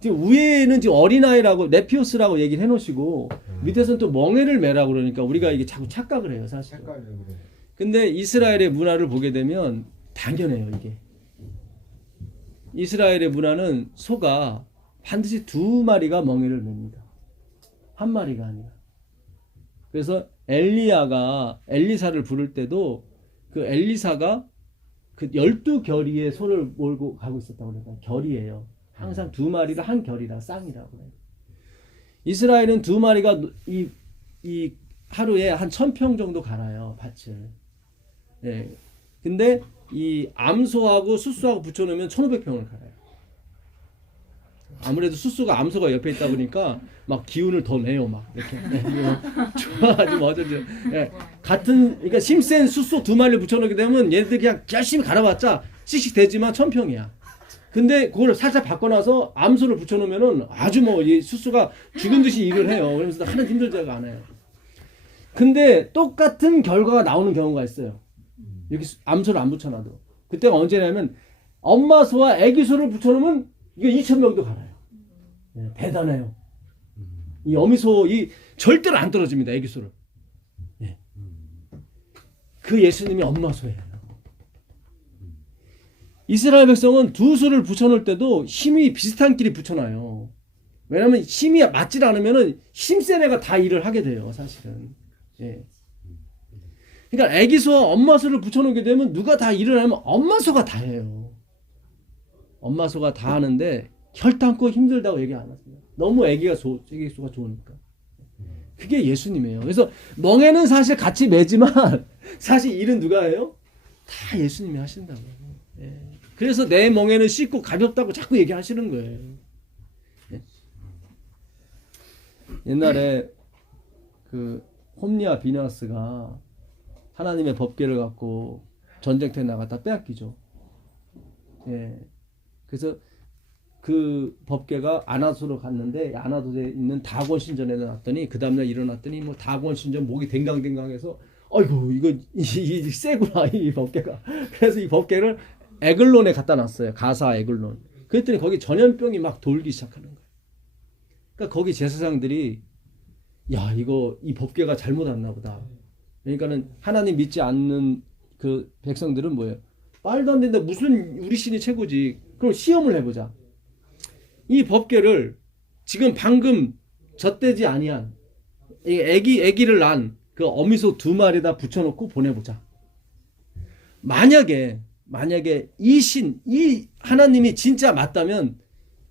지금 위에는 지금 어린아이라고 네피오스라고 얘기를 해놓으시고 밑에서는 또 멍에를 매라고 그러니까 우리가 이게 자꾸 착각을 해요. 사실. 색깔이 그래. 근데 이스라엘의 문화를 보게 되면 당연해요. 이게. 이스라엘의 문화는 소가 반드시 2마리가 멍에를 맵니다. 한 마리가 아니라. 그래서 엘리야가 엘리사를 부를 때도 그 엘리사가 그 12결의의 소를 몰고 가고 있었다고 그래요. 결이에요. 항상 2마리가 한 결이라 쌍이라고 그래요. 이스라엘은 2마리가 이 하루에 한 1000평 정도 갈아요. 밭을. 예. 근데 이 암소하고 숫소하고 붙여놓으면 1500평을 갈아요. 아무래도 숫소가 암소가 옆에 있다 보니까 막 기운을 더 내요. 막 이렇게. 좋아가지고 어쩐지. 예. 같은 그러니까 힘센 숫소 2마리를 붙여놓게 되면 얘네들 그냥 열심히 갈아봤자 씩씩 되지만 1000평이야. 근데 그걸 살짝 바꿔놔서 암소를 붙여놓으면은 아주 뭐 이 숫소가 죽은 듯이 일을 해요. 그러면서 하는 힘들지가 않아요. 근데 똑같은 결과가 나오는 경우가 있어요. 이렇게 암소를 안 붙여놔도. 그때가 언제냐면 엄마 소와 아기 소를 붙여놓으면 이게 2000명도 갈아요. 예, 대단해요. 이 어미소 이 절대로 안 떨어집니다. 아기 소를. 예. 그 예수님이 엄마 소예요. 이스라엘 백성은 2소를 붙여놓을 때도 힘이 비슷한 끼리 붙여놔요. 왜냐면 힘이 맞질 않으면은 힘센 애가 다 일을 하게 돼요. 사실은. 예. 그러니까 아기 소와 엄마 소를 붙여놓게 되면 누가 다 일을 하면 엄마 소가 다 해요. 엄마 소가 다 하는데 혈탄고 힘들다고 얘기 안 하세요. 너무 아기 소가 좋으니까. 그게 예수님이에요. 그래서 멍에는 사실 같이 매지만 사실 일은 누가 해요? 다 예수님이 하신다고요. 예. 그래서 내 멍에는 씻고 가볍다고 자꾸 얘기하시는 거예요. 예. 옛날에 그 홈리와 비나스가 하나님의 법궤를 갖고 전쟁터에 나갔다 빼앗기죠. 예. 그래서 그 법궤가 아나도로 갔는데 아나도에 있는 다곤 신전에 놨더니 그 다음날 일어났더니 뭐 다곤 신전 목이 댕강댕강해서 아이고 이거 이 세구나 이 법궤가. 그래서 이 법궤를 에글론에 갖다 놨어요. 가사 에글론. 그랬더니 거기 전염병이 막 돌기 시작하는 거예요. 그러니까 거기 제사장들이 야 이거 이 법궤가 잘못 왔나 보다. 그러니까는 하나님 믿지 않는 그 백성들은 뭐예요? 말도 안 된다. 무슨 우리 신이 최고지. 그럼 시험을 해보자. 이 법궤를 지금 방금 젖되지 아니한 이 애기를 낳은 그 어미소 2마리다 붙여놓고 보내보자. 만약에 이 하나님이 진짜 맞다면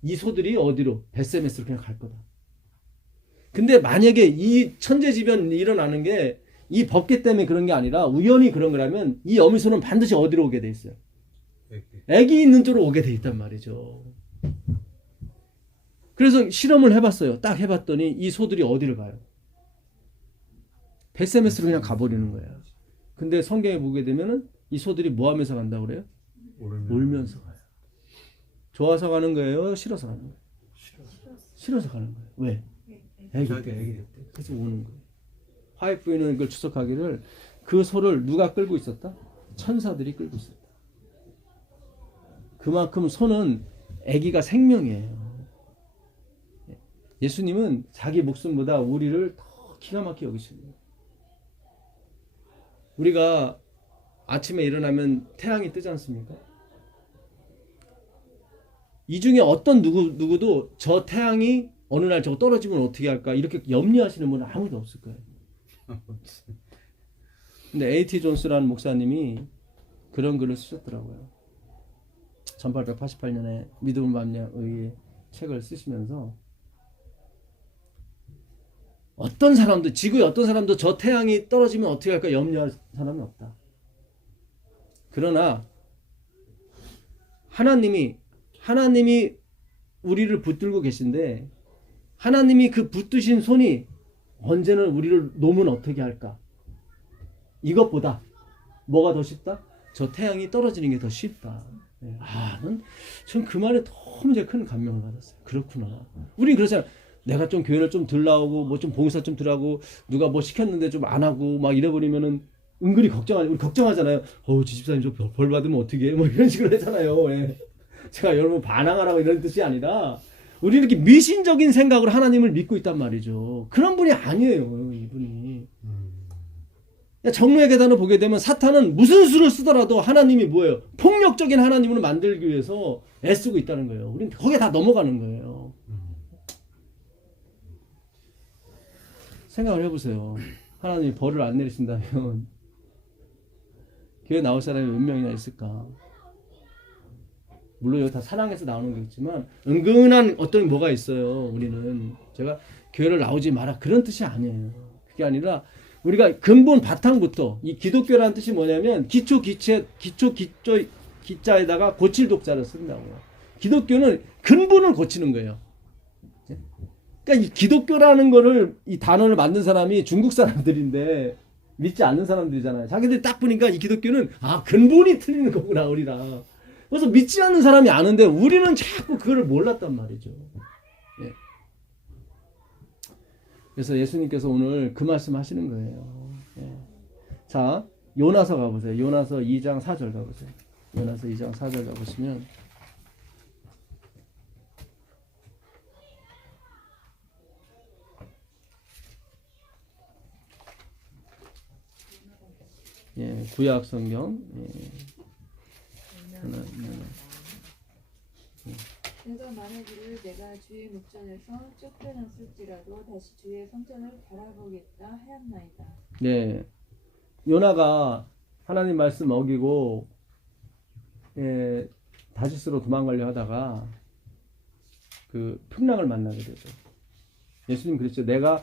이 소들이 어디로? 벳세메스로 그냥 갈 거다. 근데 만약에 이 천재지변이 일어나는 게 이 법궤 때문에 그런 게 아니라 우연히 그런 거라면 이 어미소는 반드시 어디로 오게 돼 있어요? 애기 있는 쪽으로 오게 돼 있단 말이죠. 그래서 실험을 해봤어요. 딱 해봤더니 이 소들이 어디를 가요? 벳세메스로 그냥 가버리는 거예요. 근데 성경에 보게 되면은 이 소들이 뭐 하면서 간다고 그래요? 울면서 가요. 좋아서 가는 거예요? 싫어서 가는 거예요? 싫어서 가는 거예요. 왜? 애기 때. 그래서 오는 거예요. 화이프에는 이걸 추석하기를 그 소를 누가 끌고 있었다? 천사들이 끌고 있었다. 그만큼 소는 아기가 생명이에요. 예수님은 자기 목숨보다 우리를 더 기가 막히게 여기십니다. 우리가 아침에 일어나면 태양이 뜨지 않습니까? 이 중에 어떤 누구도 저 태양이 어느 날 저거 떨어지면 어떻게 할까 이렇게 염려하시는 분은 아무도 없을 거예요. 근데 A.T. 존스라는 목사님이 그런 글을 쓰셨더라고요. 1888년에 믿음을 받냐의 책을 쓰시면서 어떤 사람도 지구의 어떤 사람도 저 태양이 떨어지면 어떻게 할까 염려할 사람이 없다. 그러나 하나님이 우리를 붙들고 계신데 하나님이 그 붙드신 손이 언제는 우리를 놓으면 어떻게 할까? 이것보다 뭐가 더 쉽다? 저 태양이 떨어지는 게 더 쉽다. 전 그 말에 너무 큰 감명을 받았어요. 그렇구나. 우린 그렇잖아. 내가 좀 교회를 좀 덜 나오고 뭐 좀 봉사 좀 덜 하고 누가 뭐 시켰는데 좀 안 하고 막 이래버리면은 은근히 우리 걱정하잖아요. 지 집사님 저 벌 받으면 어떻게 해? 뭐 이런 식으로 했잖아요. 예. 제가 여러분 반항하라고 이런 뜻이 아니라 우리 이렇게 미신적인 생각으로 하나님을 믿고 있단 말이죠. 그런 분이 아니에요. 이분이. 정로의 계단을 보게 되면 사탄은 무슨 수를 쓰더라도 하나님이 뭐예요? 폭력적인 하나님으로 만들기 위해서 애쓰고 있다는 거예요. 우리는 거기에 다 넘어가는 거예요. 생각을 해보세요. 하나님이 벌을 안 내리신다면 교회 나올 사람이 몇 명이나 있을까? 물론 여기 다 사랑해서 나오는 거겠지만 은근한 어떤 뭐가 있어요. 우리는 제가 교회를 나오지 마라 그런 뜻이 아니에요. 그게 아니라 우리가 근본 바탕부터 이 기독교라는 뜻이 뭐냐면 기초 기자에다가 고칠 독자를 쓴다고요. 기독교는 근본을 고치는 거예요. 그러니까 이 기독교라는 거를 이 단어를 만든 사람이 중국 사람들인데 믿지 않는 사람들이잖아요. 자기들이 딱 보니까 이 기독교는 근본이 틀리는 거구나 우리랑. 그래서 믿지 않는 사람이 아는데 우리는 자꾸 그걸 몰랐단 말이죠. 예. 그래서 예수님께서 오늘 그 말씀 하시는 거예요. 예. 자, 요나서 가보세요. 요나서 2장 4절 가보세요. 요나서 2장 4절 가보시면 예, 구약 성경. 내가 말하기를 내가 주의 목전에서 쫓겨났을지라도 다시 주의 성전을 바라보겠다 하였나이다. 네, 요나가 하나님 말씀 어기고 다시스로 도망가려 하다가 그 풍랑을 만나게 되죠. 예수님 그랬죠. 내가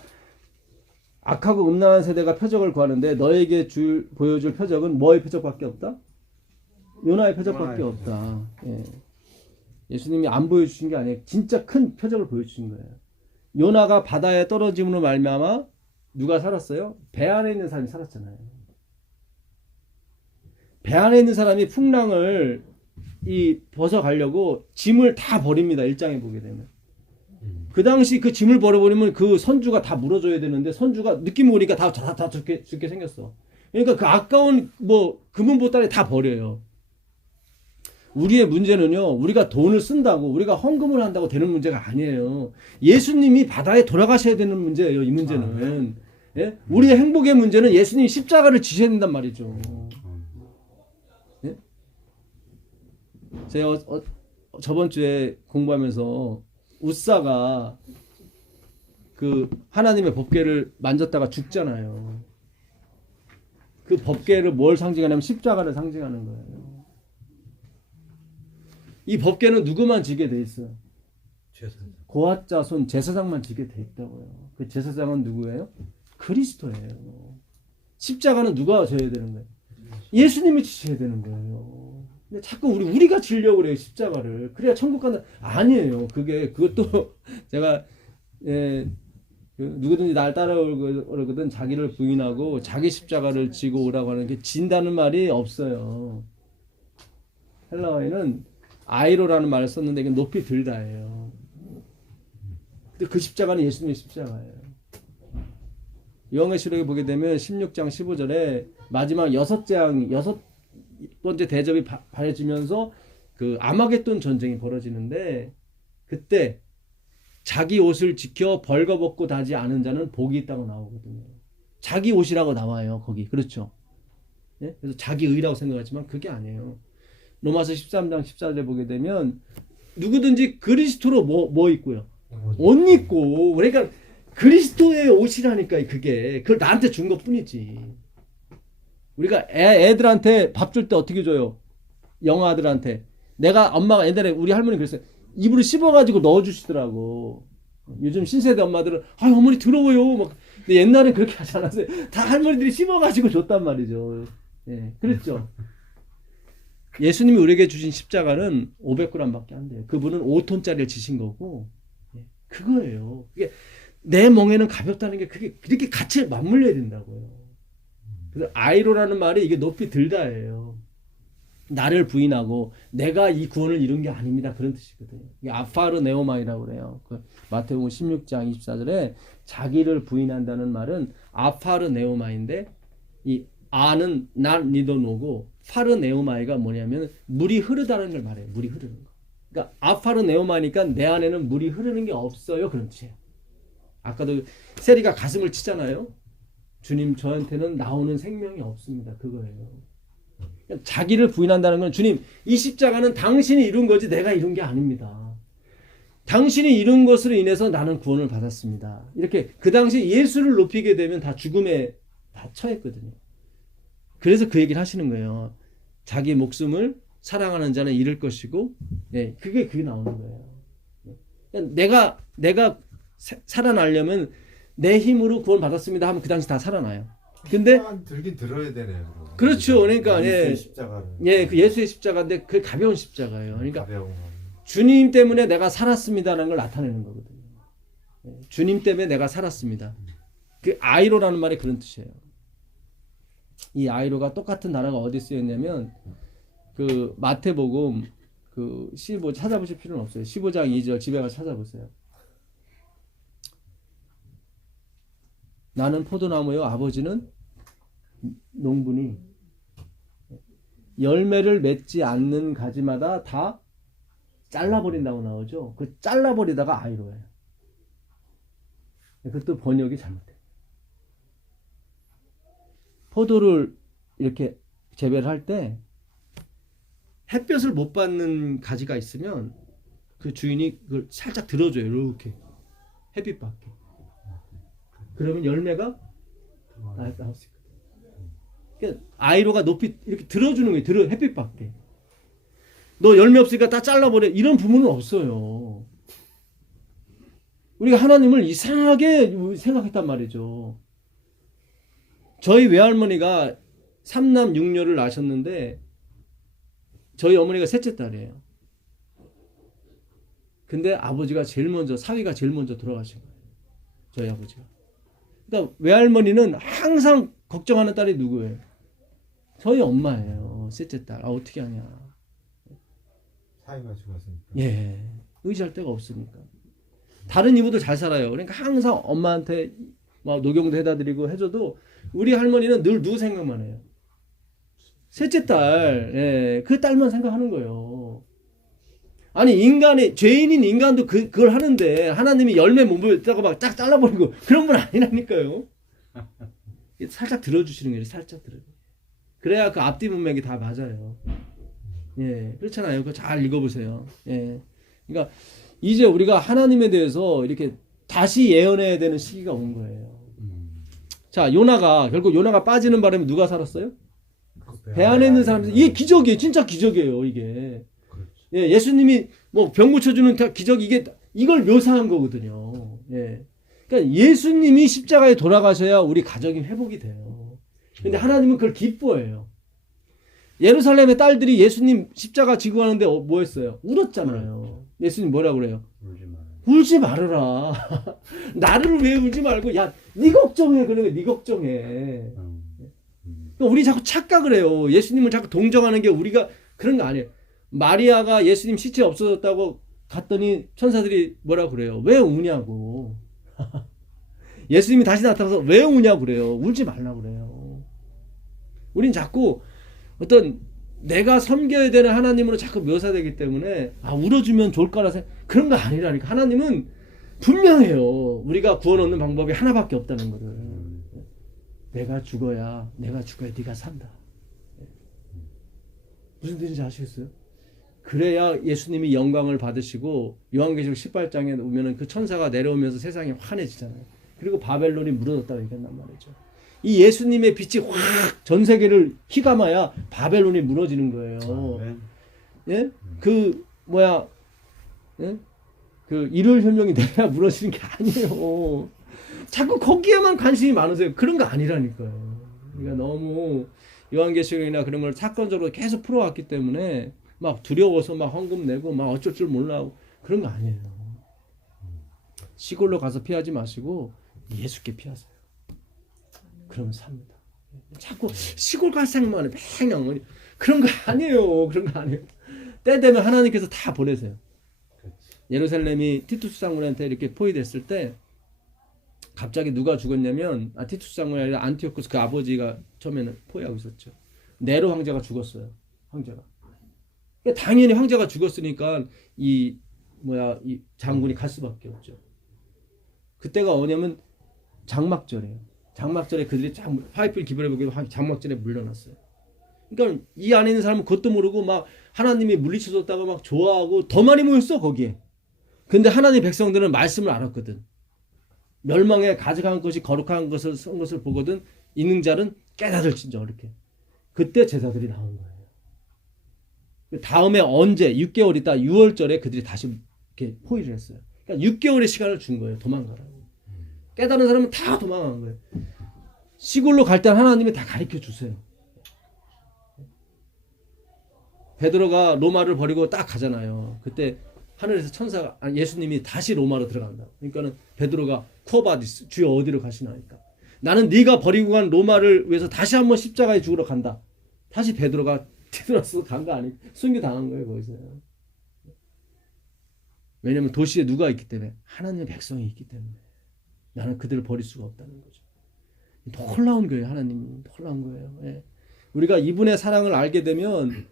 악하고 음란한 세대가 표적을 구하는데 너에게 보여줄 표적은 뭐의 표적밖에 없다? 요나의 표적밖에 없다. 예. 예수님이 안 보여주신 게 아니에요. 진짜 큰 표적을 보여주신 거예요. 요나가 바다에 떨어짐으로 말미암아 누가 살았어요? 배 안에 있는 사람이 살았잖아요. 배 안에 있는 사람이 풍랑을 벗어가려고 짐을 다 버립니다. 1장에 보게 되면. 그 당시 그 짐을 버려버리면 그 선주가 다 물어줘야 되는데 선주가 느낌 오니까 다 죽게 생겼어. 그러니까 그 아까운 금은 보따리 다 버려요. 우리의 문제는요, 우리가 돈을 쓴다고, 우리가 헌금을 한다고 되는 문제가 아니에요. 예수님이 바다에 돌아가셔야 되는 문제예요, 이 문제는. 예? 우리의 행복의 문제는 예수님이 십자가를 지셔야 된단 말이죠. 예? 제가 저번 주에 공부하면서 웃사가 그 하나님의 법궤를 만졌다가 죽잖아요. 그 법궤를 뭘 상징하냐면 십자가를 상징하는 거예요. 이 법궤는 누구만 지게 돼 있어요? 고핫 자손 제사장만 지게 돼 있다고요. 그 제사장은 누구예요? 그리스도예요. 십자가는 누가 져야 되는 거예요? 예수님이 지셔야 되는 거예요. 근데 자꾸 우리가 지려고 그래요, 십자가를. 그래야 천국 간다. 아니에요. 그것도 제가 누구든지 날 따라오거든 자기를 부인하고 자기 십자가를 지고 오라고 하는 게 진다는 말이 없어요. 헬라어에는 아이로라는 말을 썼는데 이게 높이 들다예요. 근데 그 십자가는 예수님의 십자가예요. 요한계시록에 보게 되면 16장 15절에 마지막 여섯 번째 대접이 발해지면서 그 아마겟돈 전쟁이 벌어지는데 그때 자기 옷을 지켜 벌거벗고 다지 않은 자는 복이 있다고 나오거든요. 자기 옷이라고 나와요. 거기. 그렇죠. 예? 그래서 자기 의라고 생각하지만 그게 아니에요. 로마서 13장 14절에 보게 되면 누구든지 그리스도로 뭐 입고요? 옷 입고. 그러니까 그리스도의 옷이라니까 그게. 그걸 나한테 준 것뿐이지. 우리가 애들한테 밥 줄 때 어떻게 줘요? 영아 아들한테. 내가 엄마가 옛날에 우리 할머니 그랬어요. 입으로 씹어가지고 넣어주시더라고. 요즘 신세대 엄마들은 아 어머니 더러워요. 막. 근데 옛날에 그렇게 하지 않았어요. 다 할머니들이 씹어가지고 줬단 말이죠. 예, 그랬죠. 예수님이 우리에게 주신 십자가는 500g밖에 안 돼요. 그분은 5톤짜리를 지신 거고, 예, 그거예요. 그게 내 멍에는 가볍다는 게 그게 그렇게 같이 맞물려야 된다고요. 그래서 아이로라는 말이 이게 높이 들다예요. 나를 부인하고 내가 이 구원을 이룬 게 아닙니다. 그런 뜻이거든요. 이게 아파르 네오마이라고 그래요. 그 마태복음 16장 24절에 자기를 부인한다는 말은 아파르 네오마인데 이 아는 난 니도노고 파르 네오마이가 뭐냐면 물이 흐르다는 걸 말해요. 물이 흐르는 거. 그러니까 아파르 네오마니까 내 안에는 물이 흐르는 게 없어요. 그런 뜻이에요. 아까도 세리가 가슴을 치잖아요. 주님 저한테는 나오는 생명이 없습니다. 그거예요. 자기를 부인한다는 건 주님 이 십자가는 당신이 이룬 거지 내가 이룬 게 아닙니다. 당신이 이룬 것으로 인해서 나는 구원을 받았습니다. 이렇게 그 당시 예수를 높이게 되면 다 죽음에 다 처했거든요. 그래서 그 얘기를 하시는 거예요. 자기 목숨을 사랑하는 자는 잃을 것이고, 예, 그게 나오는 거예요. 내가 살아나려면 내 힘으로 구원 받았습니다 하면 그 당시 다 살아나요. 근데 들긴 들어야 되네요. 그럼. 그렇죠. 그러니까 예수의 예, 십자가를. 예, 그 예수의 십자가인데 그 가벼운 십자가예요. 그러니까 가벼운 거. 주님 때문에 내가 살았습니다라는 걸 나타내는 거거든요. 예, 주님 때문에 내가 살았습니다. 그 아이로라는 말이 그런 뜻이에요. 이 아이로가 똑같은 단어가 어디 쓰였냐면 그 마태복음 그 15 찾아보실 필요는 없어요. 15장 2절 집에 가서 찾아보세요. 나는 포도나무요 아버지는 농부니 열매를 맺지 않는 가지마다 다 잘라버린다고 나오죠. 그 잘라버리다가 아이로예요. 그것도 번역이 잘못돼요. 포도를 이렇게 재배를 할 때 햇볕을 못 받는 가지가 있으면 그 주인이 그걸 살짝 들어줘요. 이렇게 햇빛 받게. 그러면 열매가 나올 수 있거든요. 그러니까 아이로가 높이 이렇게 들어주는 거예요. 햇빛 받게. 너 열매 없으니까 다 잘라버려. 이런 부분은 없어요. 우리가 하나님을 이상하게 생각했단 말이죠. 저희 외할머니가 3남 6녀를 낳으셨는데 저희 어머니가 셋째 딸이에요. 근데 아버지가 제일 먼저 사위가 제일 먼저 돌아가신 거예요. 저희 아버지가. 그러니까 외할머니는 항상 걱정하는 딸이 누구예요? 저희 엄마예요. 셋째 딸. 아 어떻게 하냐. 사이가 죽었으니까. 예. 의지할 데가 없으니까. 다른 이모들 잘 살아요. 그러니까 항상 엄마한테 막 녹용도 해다 드리고 해줘도 우리 할머니는 늘 누구 생각만 해요? 셋째 딸. 예. 그 딸만 생각하는 거예요. 아니 죄인인 인간도 그걸 하는데 하나님이 열매 못 맺다가 막 쫙 잘라버리고 그런 분 아니라니까요. 살짝 들어주시는 거예요. 살짝 들어요. 그래야 그 앞뒤 문맥이 다 맞아요. 예, 그렇잖아요. 그거 잘 읽어보세요. 예, 그러니까 이제 우리가 하나님에 대해서 이렇게 다시 예언해야 되는 시기가 온 거예요. 자, 결국 요나가 빠지는 바람에 누가 살았어요? 배 안에 있는 사람들. 이게 기적이에요. 진짜 기적이에요. 이게. 예, 예수님이 뭐 병 고쳐주는 기적 이걸 묘사한 거거든요. 예, 그러니까 예수님이 십자가에 돌아가셔야 우리 가정이 회복이 돼요. 근데 하나님은 그걸 기뻐해요. 예루살렘의 딸들이 예수님 십자가 지고 가는데 뭐 했어요? 울었잖아요. 예수님 뭐라고 그래요? 울지 말아라. 나를 왜 울지 말고 야, 네 걱정해. 그러니까 네 걱정해. 그러니까 우리 자꾸 착각을 해요. 예수님을 자꾸 동정하는 게 우리가 그런 거 아니에요. 마리아가 예수님 시체 없어졌다고 갔더니 천사들이 뭐라고 그래요? 왜 우냐고. 예수님이 다시 나타나서 왜 우냐고 그래요. 울지 말라고 그래요. 우린 자꾸 어떤 내가 섬겨야 되는 하나님으로 자꾸 묘사되기 때문에 울어주면 좋을 거라 그런 거 아니라니까. 하나님은 분명해요. 우리가 구원 얻는 방법이 하나밖에 없다는 거를. 내가 죽어야 네가 산다. 무슨 뜻인지 아시겠어요? 그래야 예수님이 영광을 받으시고 요한계시록 18장에 보면은 그 천사가 내려오면서 세상이 환해지잖아요. 그리고 바벨론이 무너졌다고 얘기한단 말이죠. 이 예수님의 빛이 확 전 세계를 휘감아야 바벨론이 무너지는 거예요. 예? 그 뭐야? 예? 그 일요일 혁명이 내가 무너지는 게 아니에요. 자꾸 거기에만 관심이 많으세요. 그런 거 아니라니까요. 그러니까 너무 요한계시록이나 그런 걸 사건적으로 계속 풀어왔기 때문에 막 두려워서 막 헌금 내고 막 어쩔 줄 몰라 하고 그런 거 아니에요. 시골로 가서 피하지 마시고 예수께 피하세요. 그러면 삽니다. 자꾸 시골 갈 생각만 해. 그냥 그런 거 아니에요. 그런 거 아니에요. 때 되면 하나님께서 다 보내세요. 예루살렘이 티투스 장군한테 이렇게 포위됐을 때 갑자기 누가 죽었냐면 티투스 장군이 아니라 안티오쿠스 그 아버지가 처음에는 포위하고 있었죠. 네로 황제가 죽었어요. 황제가. 그러니까 당연히 황제가 죽었으니까 이 장군이 갈 수밖에 없죠. 그때가 뭐냐면 장막절이에요. 장막절에 그들이 화이트필 기별에 보기에 장막절에 물러났어요. 그러니까 이 안에 있는 사람은 그것도 모르고 막 하나님이 물리쳐줬다고 막 좋아하고 더 많이 모였어 거기에. 근데 하나님 백성들은 말씀을 알았거든. 멸망에 가져간 것이 거룩한 것을 쓴 것을 보거든 있는 자는 깨달을진저 이렇게. 그때 제사들이 나온 거예요. 다음에 언제 6개월 있다 6월절에 그들이 다시 이렇게 포위를 했어요. 그러니까 6개월의 시간을 준 거예요. 도망가라고. 깨달은 사람은 다 도망간 거예요. 시골로 갈 때 하나님이 다 가르쳐 주세요. 베드로가 로마를 버리고 딱 가잖아요. 그때 하늘에서 천사가 예수님이 다시 로마로 들어간다. 그러니까는 베드로가 쿠어바디스 주여 어디로 가시나니까 나는 네가 버리고 간 로마를 위해서 다시 한번 십자가에 죽으러 간다. 다시 베드로가 뒤돌아서 간 거 아니고 순교 당한 거예요 거기서. 왜냐면 도시에 누가 있기 때문에 하나님의 백성이 있기 때문에 나는 그들을 버릴 수가 없다는 거죠. 놀라운 거예요. 하나님이 놀라운 거예요. 예. 우리가 이분의 사랑을 알게 되면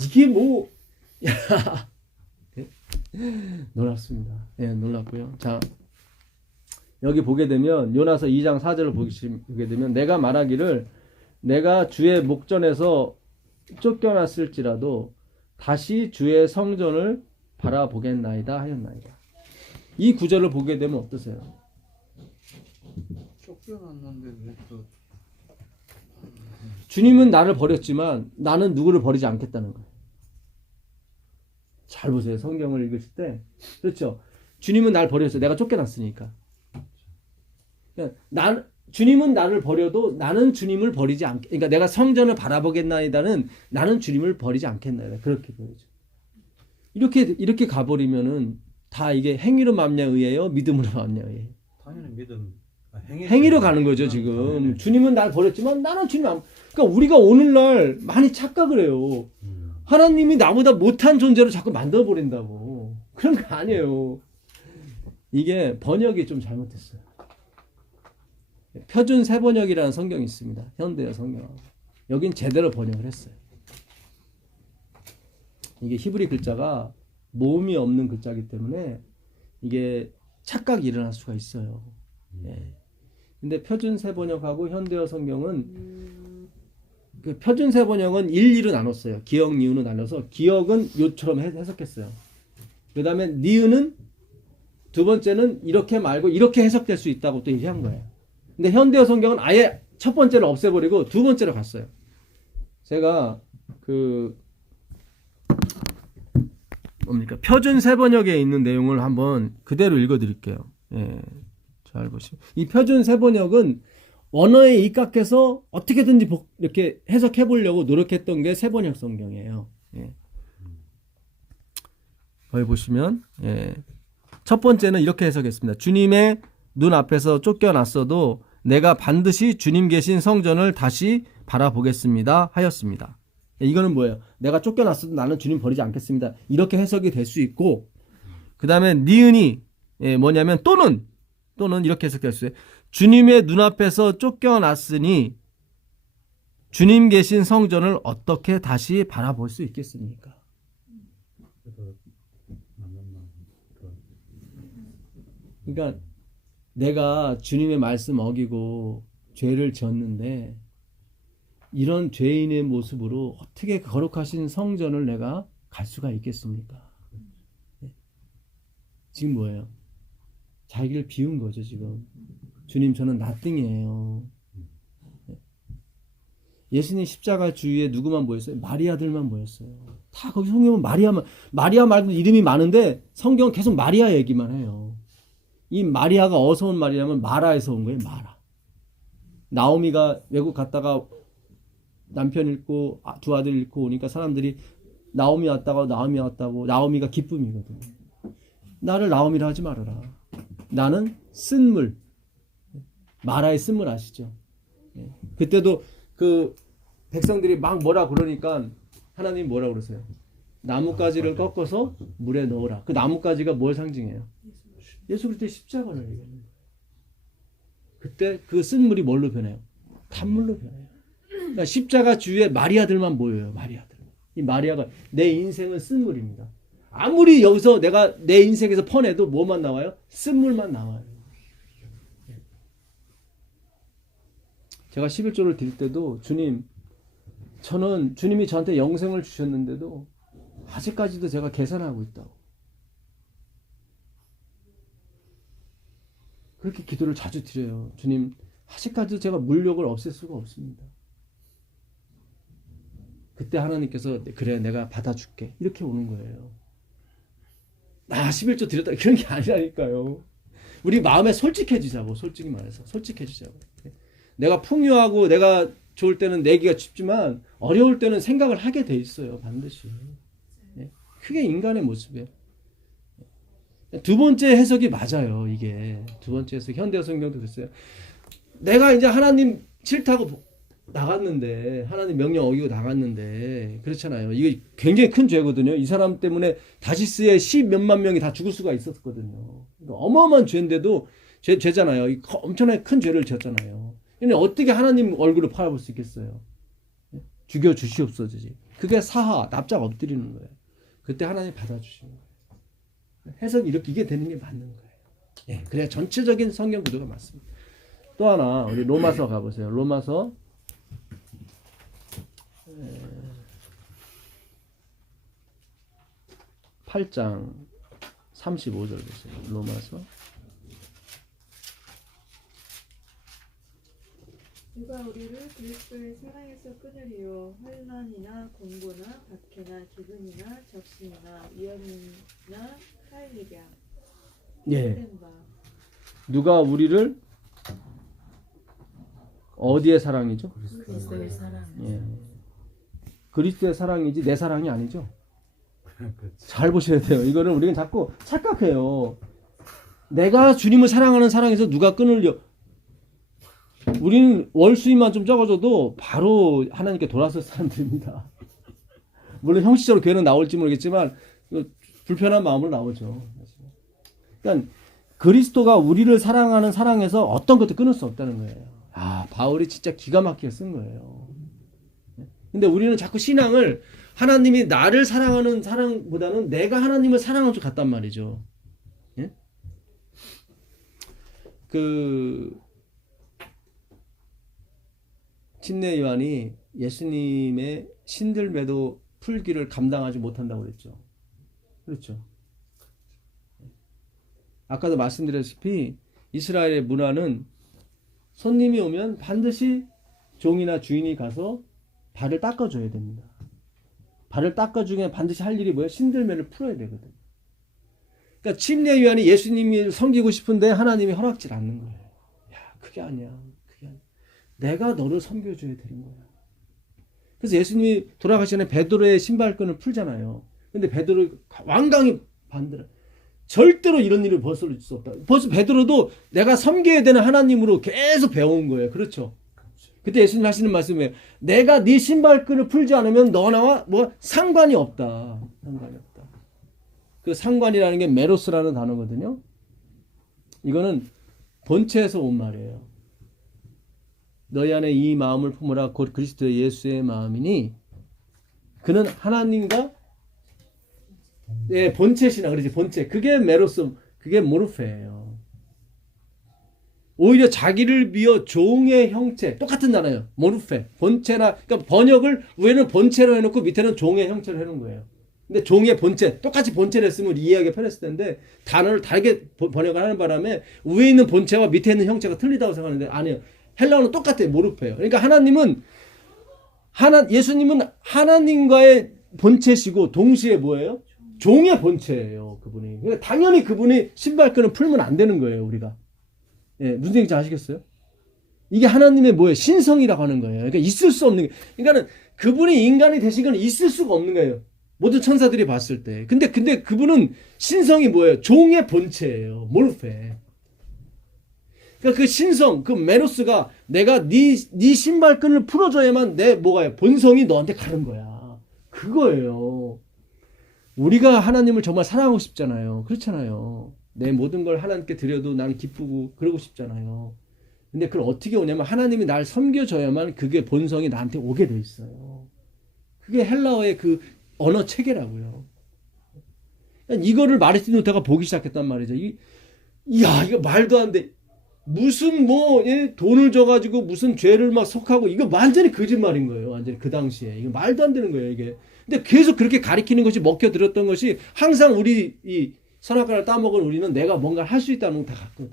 이게 뭐 놀랍습니다. 예, 놀랍고요. 자, 여기 보게 되면 요나서 2장 4절을 보게 되면 내가 말하기를 내가 주의 목전에서 쫓겨났을지라도 다시 주의 성전을 바라보겠나이다 하였나이다. 이 구절을 보게 되면 어떠세요? 쫓겨났는데 왜 또 주님은 나를 버렸지만 나는 누구를 버리지 않겠다는 거예요. 잘 보세요. 성경을 읽으실 때. 그렇죠. 주님은 나를 버렸어요. 내가 쫓겨났으니까. 그러니까 주님은 나를 버려도 나는 주님을 버리지 않겠. 그러니까 내가 성전을 바라보겠나이다는 나는 주님을 버리지 않겠나이다. 그렇게 보여죠. 이렇게 가버리면은 다 이게 행위로 맘냐 의해요, 믿음으로 맘냐 의해요. 당연히 믿음 행위로 가는 거죠 지금. 주님은 날 버렸지만 나는 주님 안. 그러니까 우리가 오늘날 많이 착각을 해요. 하나님이 나보다 못한 존재로 자꾸 만들어 버린다고. 그런 거 아니에요. 이게 번역이 좀 잘못됐어요. 표준 세번역이라는 성경이 있습니다. 현대어 성경. 여긴 제대로 번역을 했어요. 이게 히브리 글자가 모음이 없는 글자이기 때문에 이게 착각이 일어날 수가 있어요. 예. 근데 표준 세번역하고 현대어 성경은 그 표준 세번역은 일리로 나눴어요. 기역, 니은으로 나눠서 기역은 요처럼 해석했어요. 그 다음에 니은은 두 번째는 이렇게 말고 이렇게 해석될 수 있다고 또 얘기한 거예요. 근데 현대어 성경은 아예 첫 번째를 없애버리고 두 번째로 갔어요. 제가 뭡니까? 표준 세번역에 있는 내용을 한번 그대로 읽어드릴게요. 예, 잘 보시면 이 표준 세번역은 언어에 입각해서 어떻게든지 이렇게 해석해 보려고 노력했던 게 세번역 성경이에요. 예. 거기 보시면 첫 번째는 이렇게 해석했습니다. 주님의 눈 앞에서 쫓겨났어도 내가 반드시 주님 계신 성전을 다시 바라보겠습니다 하였습니다. 이거는 뭐예요? 내가 쫓겨났어도 나는 주님 버리지 않겠습니다. 이렇게 해석이 될 수 있고, 그 다음에 니은이 뭐냐면 또는 이렇게 해석될 수 있어요. 주님의 눈앞에서 쫓겨났으니 주님 계신 성전을 어떻게 다시 바라볼 수 있겠습니까? 그러니까 내가 주님의 말씀 어기고 죄를 지었는데 이런 죄인의 모습으로 어떻게 거룩하신 성전을 내가 갈 수가 있겠습니까? 네. 지금 뭐예요? 자기를 비운 거죠, 지금. 주님, 저는 나띵이에요. 네. 예수님 십자가 주위에 누구만 모였어요? 마리아들만 모였어요. 다 거기 성경은 마리아 말고 이름이 많은데 성경은 계속 마리아 얘기만 해요. 이 마리아가 어디서 온 마리아냐면 마라에서 온 거예요, 마라. 나오미가 외국 갔다가 남편 잃고 두 아들 잃고 오니까 사람들이 나오미 왔다고 나오미가 기쁨이거든요. 나를 나오미라 하지 말아라. 나는 쓴물, 마라의 쓴물 아시죠? 그때도 그 백성들이 막 뭐라 그러니까 하나님 뭐라 그러세요? 나뭇가지를 꺾어서 물에 넣어라. 그 나뭇가지가 뭘 상징해요? 예수 그리스도의 십자가를 얘기하는 거예요. 그때 그 쓴물이 뭘로 변해요? 단물로 변해요. 그러니까 십자가 주위에 마리아들만 모여요. 마리아들. 이 마리아가 내 인생은 쓴물입니다. 아무리 여기서 내가 내 인생에서 퍼내도 뭐만 나와요? 쓴물만 나와요. 제가 11조를 드릴 때도 저는 주님이 저한테 영생을 주셨는데도 아직까지도 제가 계산하고 있다고. 그렇게 기도를 자주 드려요. 주님, 아직까지도 제가 물욕을 없앨 수가 없습니다. 그때 하나님께서 그래 내가 받아줄게 이렇게 오는 거예요. 11조 드렸다 그런 게 아니라니까요. 우리 마음에 솔직해지자고. 솔직히 말해서 솔직해지자고. 내가 풍요하고 내가 좋을 때는 내기가 쉽지만 어려울 때는 생각을 하게 돼 있어요. 반드시. 그게 인간의 모습이에요. 두 번째 해석이 맞아요. 이게 두 번째 해석 현대 성경도 그랬어요. 내가 이제 하나님 싫다고 나갔는데 하나님 명령 어기고 나갔는데 그렇잖아요. 이게 굉장히 큰 죄거든요. 이 사람 때문에 다시스의 10몇만 명이 다 죽을 수가 있었거든요. 어마어마한 죄인데도 죄잖아요. 엄청나게 큰 죄를 지었잖아요. 근데 어떻게 하나님 얼굴을 팔아볼 수 있겠어요? 죽여 주시옵소서지. 그게 사하 납작 엎드리는 거예요. 그때 하나님 받아주시는 거예요. 해석이 이게 되는 게 맞는 거예요. 그래야 전체적인 성경 구도가 맞습니다. 또 하나 우리 로마서 가보세요. 로마서 8장 35절 보세요. 로마서 누가 우리를 그리스도의 사랑에서 끊으리요 환난이나 공고나 박해나 기근이나 적신이나 위험이나 살리랴 누가 우리를 어디의 사랑이죠? 그리스도의 사랑. 그리스도의 사랑이지 내 사랑이 아니죠. 잘 보셔야 돼요. 이거는 우리는 자꾸 착각해요. 내가 주님을 사랑하는 사랑에서 누가 끊으려. 우리는 월 수입만 좀 적어줘도 바로 하나님께 돌아설 사람들입니다. 물론 형식적으로 교회는 나올지 모르겠지만 불편한 마음으로 나오죠. 그러니까 그리스도가 우리를 사랑하는 사랑에서 어떤 것도 끊을 수 없다는 거예요. 바울이 진짜 기가 막히게 쓴 거예요. 근데 우리는 자꾸 신앙을 하나님이 나를 사랑하는 사랑보다는 내가 하나님을 사랑하는 것 같단 말이죠. 예? 침례 요한이 예수님의 신들매도 풀기를 감당하지 못한다고 그랬죠. 그렇죠. 아까도 말씀드렸다시피 이스라엘의 문화는 손님이 오면 반드시 종이나 주인이 가서 발을 닦아줘야 됩니다. 발을 닦아주면 반드시 할 일이 뭐예요? 신들매를 풀어야 되거든요. 그러니까 침례 요한이 예수님이 섬기고 싶은데 하나님이 허락질 않는 거예요. 그게 아니야. 내가 너를 섬겨줘야 되는 거야. 그래서 예수님이 돌아가시기 전에 베드로의 신발끈을 풀잖아요. 근데 베드로 완강히 반대로 절대로 이런 일을 벗을 수 없다. 벌써 베드로도 내가 섬겨야 되는 하나님으로 계속 배운 거예요. 그렇죠? 그때 예수님 하시는 말씀이에요. 내가 네 신발끈을 풀지 않으면 너나와 상관이 없다. 상관이 없다. 그 상관이라는 게 메로스라는 단어거든요. 이거는 본체에서 온 말이에요. 너희 안에 이 마음을 품으라 곧 그리스도 예수의 마음이니 그는 하나님과 본체시나 그러지 본체. 그게 메로스, 그게 모르페예요. 오히려 자기를 비어 종의 형체, 똑같은 단어예요. 모르페, 본체나, 그러니까 번역을 위에는 본체로 해놓고 밑에는 종의 형체로 해놓은 거예요. 근데 종의 본체, 똑같이 본체를 했으면 이해하기 편했을 텐데 단어를 다르게 번역을 하는 바람에 위에 있는 본체와 밑에 있는 형체가 틀리다고 생각하는데 아니에요. 헬라어는 똑같아요. 모르페예요. 그러니까 예수님은 하나님과의 본체시고 동시에 뭐예요? 종의 본체예요. 그분이. 그러니까 당연히 그분이 신발끈을 풀면 안 되는 거예요. 우리가. 예, 무슨 얘기인지 아시겠어요? 이게 하나님의 뭐예요? 신성이라고 하는 거예요. 그러니까 있을 수 없는 게. 그러니까는 그분이 인간이 되신 건 있을 수가 없는 거예요. 모든 천사들이 봤을 때. 근데 그분은 신성이 뭐예요? 종의 본체예요. 모르페. 그러니까 그 신성, 그 메로스가 내가 네 신발끈을 풀어줘야만 내 뭐가요? 본성이 너한테 가는 거야. 그거예요. 우리가 하나님을 정말 사랑하고 싶잖아요. 그렇잖아요. 내 모든 걸 하나님께 드려도 나는 기쁘고 그러고 싶잖아요. 근데 그걸 어떻게 오냐면 하나님이 날 섬겨줘야만 그게 본성이 나한테 오게 돼 있어요. 그게 헬라어의 그 언어 체계라고요. 이거를 마르틴 루터가 보기 시작했단 말이죠. 이야, 이거 말도 안 돼. 무슨 돈을 줘가지고 무슨 죄를 막 속하고 이거 완전히 거짓말인 거예요. 완전히 그 당시에 이거 말도 안 되는 거예요. 이게. 근데 계속 그렇게 가리키는 것이 먹혀 들었던 것이 항상 우리 이 선악과를 따먹은 우리는 내가 뭔가 할 수 있다는 걸 다 갖거든.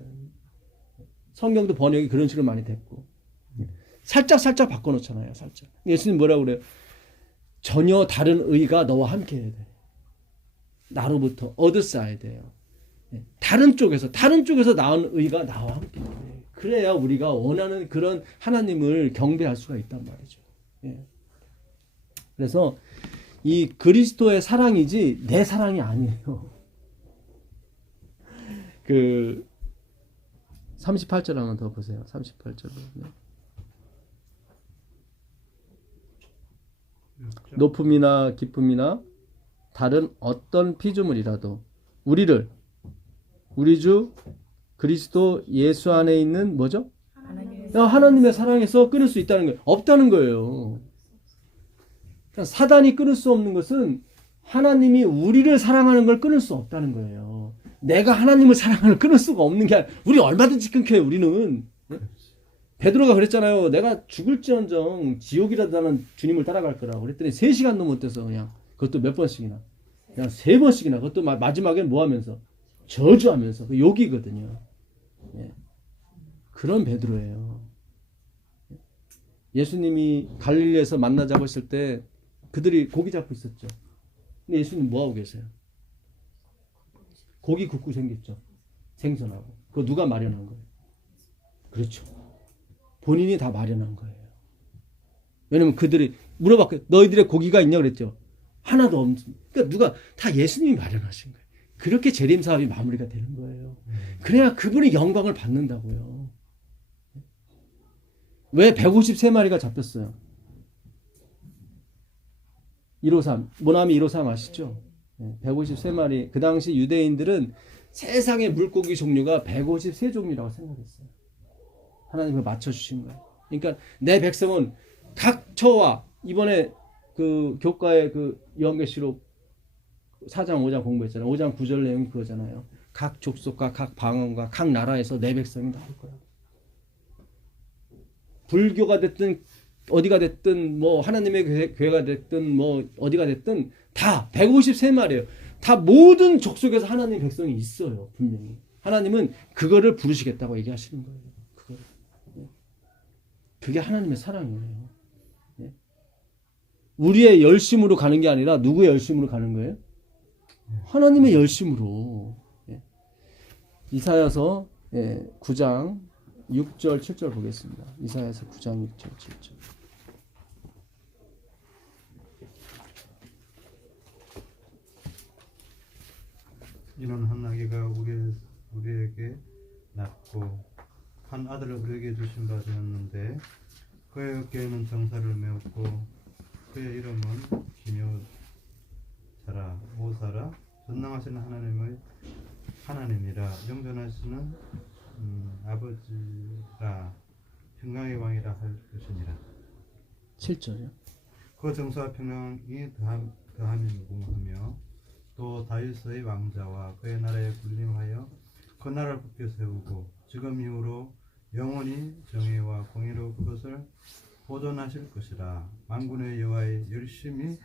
성경도 번역이 그런 식으로 많이 됐고 살짝 바꿔놓잖아요. 살짝. 예수님 뭐라고 그래요? 전혀 다른 의가 너와 함께 해야 돼. 나로부터 얻어싸야 돼요. 다른 쪽에서 나온 의가 나와 함께 돼. 그래야 우리가 원하는 그런 하나님을 경배할 수가 있단 말이죠. 예. 그래서 이 그리스도의 사랑이지 내 사랑이 아니에요. 그 38절 한번 더 보세요. 38절 보면 높음이나 깊음이나 다른 어떤 피조물이라도 우리 주 그리스도 예수 안에 있는 뭐죠? 하나님의 사랑에서 끊을 수 있다는 거예요. 없다는 거예요. 그러니까 사단이 끊을 수 없는 것은 하나님이 우리를 사랑하는 걸 끊을 수 없다는 거예요. 내가 하나님을 사랑하는 걸 끊을 수가 없는 게 아니라 우리 얼마든지 끊겨요. 우리는. 베드로가 그랬잖아요. 내가 죽을지언정 지옥이라도 나는 주님을 따라갈 거라고 그랬더니 3시간도 못 돼서 그냥 그것도 몇 번씩이나 그냥 3번씩이나 그것도 마지막엔 뭐 하면서 저주하면서 그 욕이거든요. 예. 그런 베드로예요. 예수님이 갈릴리에서 만나 잡으실 때 그들이 고기 잡고 있었죠. 근데 예수님 뭐 하고 계세요? 고기 굽고 생겼죠. 생선하고. 그거 누가 마련한 거예요? 그렇죠. 본인이 다 마련한 거예요. 왜냐면 그들이 물어봤거든요. 너희들의 고기가 있냐 그랬죠. 하나도 없습니다. 그러니까 누가 다 예수님이 마련하신 거예요. 그렇게 재림 사업이 마무리가 되는 거예요. 그래야 그분이 영광을 받는다고요. 왜 153마리가 잡혔어요? 153 모나미 153 아시죠? 153마리. 그 당시 유대인들은 세상의 물고기 종류가 153종류라고 생각했어요. 하나님이 맞춰주신 거예요. 그러니까 내 백성은 각 처와 이번에 그 교과의 그 요한계시록 4장 5장 공부했잖아요. 5장 9절 내용이 그거잖아요. 각 족속과 각 방언과 각 나라에서 내 백성이 나올 거야. 불교가 됐든 어디가 됐든 뭐 하나님의 교회가 됐든 뭐 어디가 됐든 다 153마리예요. 다 모든 족속에서 하나님의 백성이 있어요. 분명히. 하나님은 그거를 부르시겠다고 얘기하시는 거예요. 그거를. 그게 하나님의 사랑이에요. 우리의 열심으로 가는 게 아니라 누구의 열심으로 가는 거예요? 하나님의 열심으로. 이사야서 9장 6절 7절 보겠습니다. 이사야서 9장 6절 7절. 이는 한 아기가 우리에게 낳고 한 아들을 우리에게 주신 바 되었는데 그의 어깨에는 정사를 메었고 그의 이름은 기묘자라 모사라 전능하시는 하나님이라 영존하시는 아버지라 평강의 왕이라 할 것이니라. 7절이요. 그 정사와 평강이 더하면 무궁하며 또 다윗의 왕자와 그의 나라에 군림하여 그 나라를 굳게 세우고 지금 이후로 영원히 정의와 공의로 그것을 보존하실 것이라. 만군의 여호와의 열심히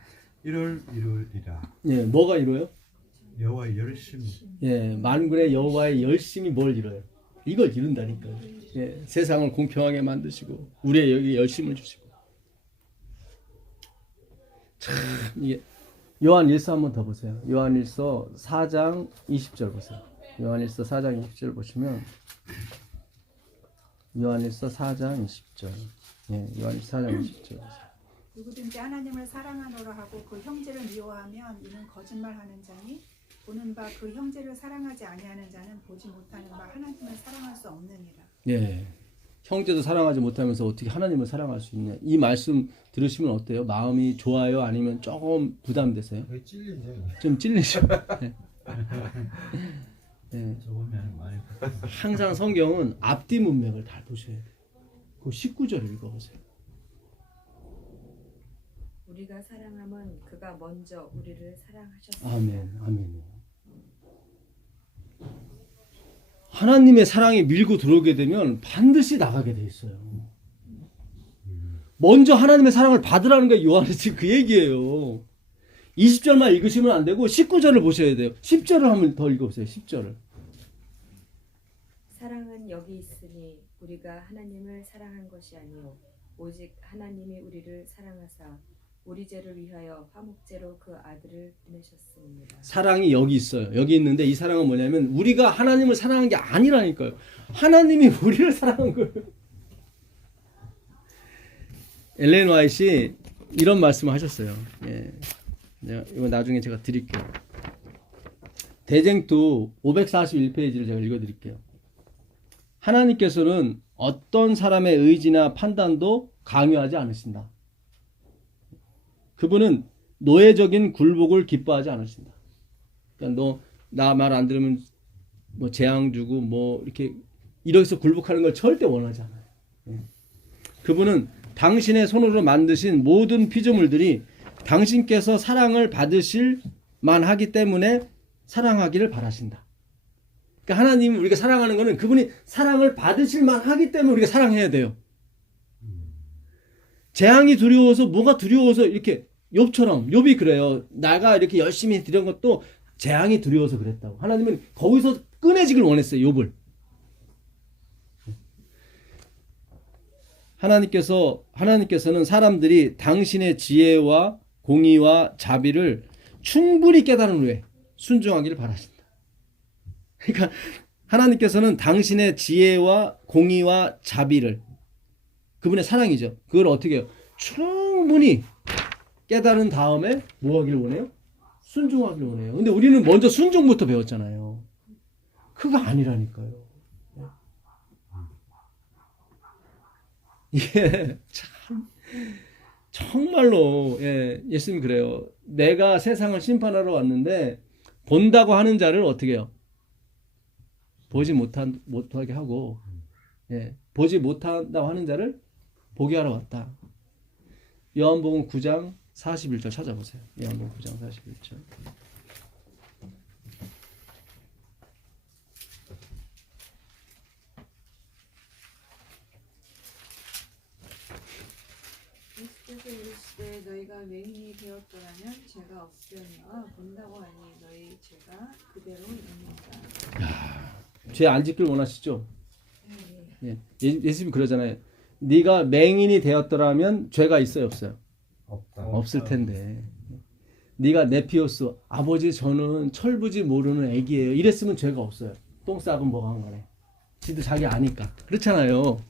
이를 이루리라. 예, 뭐가 이루어요? 여호와의 열심히. 예, 만군의 여호와의 열심히 뭘 이뤄요? 이걸 이룬다니까요. 예, 세상을 공평하게 만드시고 우리의 여기 열심을 주시고. 참 이게 요한일서 한번 더 보세요. 요한일서 4장 20절 보세요. 요한일서 4장 20절 보시면 요한일서 4장 20절. 예, 요한일서 4장 20절 보세요. 누구든지 하나님을 사랑하노라 하고 그 형제를 미워하면 이는 거짓말하는 자니 보는 바 그 형제를 사랑하지 아니하는 자는 보지 못하는 바 하나님을 사랑할 수 없느니라. 예. 형제도 사랑하지 못하면서 어떻게 하나님을 사랑할 수 있냐. 이 말씀 들으시면 어때요? 마음이 좋아요? 아니면 조금 부담되세요? 왜 찔리죠? 좀 찔리죠? 예. 예. 좋으면 많이 항상 성경은 앞뒤 문맥을 다 보셔야 돼요. 그 19절 읽어보세요. 우리가 사랑함은 그가 먼저 우리를 사랑하셨습니다. 아멘, 아멘. 하나님의 사랑이 밀고 들어오게 되면 반드시 나가게 돼 있어요. 먼저 하나님의 사랑을 받으라는 게 요한이 지금 그 얘기예요. 20절만 읽으시면 안 되고 19절을 보셔야 돼요. 10절을 한번 더 읽어보세요. 10절을. 사랑은 여기 있으니 우리가 하나님을 사랑한 것이 아니요 오직 하나님이 우리를 사랑하사 우리 죄를 위하여 화목제로 그 아들을 보내셨습니다. 사랑이 여기 있어요. 여기 있는데 이 사랑은 뭐냐면 우리가 하나님을 사랑한 게 아니라니까요. 하나님이 우리를 사랑한 거예요. 엘렌 화이트이 이런 말씀을 하셨어요. 예. 이거 나중에 제가 드릴게요. 대쟁투 541페이지를 제가 읽어드릴게요. 하나님께서는 어떤 사람의 의지나 판단도 강요하지 않으신다. 그분은 노예적인 굴복을 기뻐하지 않으신다. 그러니까 너 나 말 안 들으면 뭐 재앙 주고 뭐 이렇게 이래서 굴복하는 걸 절대 원하지 않아요. 예. 그분은 당신의 손으로 만드신 모든 피조물들이 당신께서 사랑을 받으실 만하기 때문에 사랑하기를 바라신다. 그러니까 하나님 우리가 사랑하는 거는 그분이 사랑을 받으실 만하기 때문에 우리가 사랑해야 돼요. 재앙이 두려워서 뭐가 두려워서 이렇게 욥처럼 욥이 그래요. 나가 이렇게 열심히 드린 것도 재앙이 두려워서 그랬다고. 하나님은 거기서 꺼내지길 원했어요. 욥을. 하나님께서는 사람들이 당신의 지혜와 공의와 자비를 충분히 깨달은 후에 순종하기를 바라신다. 그러니까 하나님께서는 당신의 지혜와 공의와 자비를 그분의 사랑이죠. 그걸 어떻게 해요? 충분히 깨달은 다음에 뭐 하길 원해요? 순종하길 원해요. 근데 우리는 먼저 순종부터 배웠잖아요. 그거 아니라니까요. 이게 참 정말로 예수님 그래요. 내가 세상을 심판하러 왔는데 본다고 하는 자를 어떻게 해요? 보지 못하게 하고 보지 못한다고 하는 자를 보게 하러 왔다. 요한복음 9장 41절 찾아보세요. 요한복음 9장 41절. 예수께서 이르시되 너희가 맹인이 되었더라면 죄가 없으려니와 본다고 하니 너희 죄가 그대로 있는가. 죄 안 짓길 원하시죠? 예수님이 그러잖아요. 네가 맹인이 되었더라면 죄가 있어요, 없어요? 없다. 없을 텐데. 네가 네피오스 아버지 저는 철부지 모르는 애기예요. 이랬으면 죄가 없어요. 똥 싸건 뭐가 한 거네. 지도 자기 아니까. 그렇잖아요.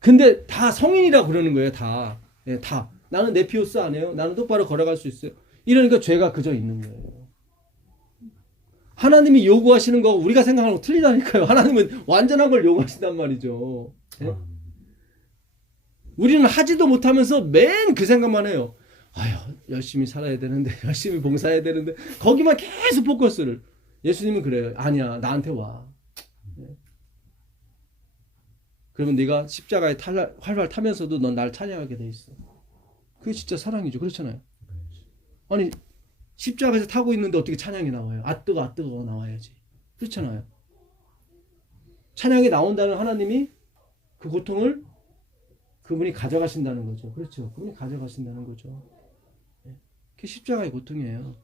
근데 다 성인이라 그러는 거예요. 다. 다. 나는 네피오스 안 해요. 나는 똑바로 걸어갈 수 있어요. 이러니까 죄가 그저 있는 거예요. 하나님이 요구하시는 거 우리가 생각하는 거 틀리다니까요. 하나님은 완전한 걸 요구하신단 말이죠. 우리는 하지도 못하면서 맨 그 생각만 해요. 아유, 열심히 살아야 되는데, 열심히 봉사해야 되는데, 거기만 계속 포커스를. 예수님은 그래요. 아니야, 나한테 와. 그러면 네가 십자가에 활활 타면서도 넌 날 찬양하게 돼 있어. 그게 진짜 사랑이죠. 그렇잖아요. 아니, 십자가에서 타고 있는데 어떻게 찬양이 나와요? 아 뜨거 나와야지. 그렇잖아요. 찬양이 나온다는 하나님이 그 고통을 그분이 가져가신다는 거죠. 그렇죠. 그분이 가져가신다는 거죠. 그게 십자가의 고통이에요.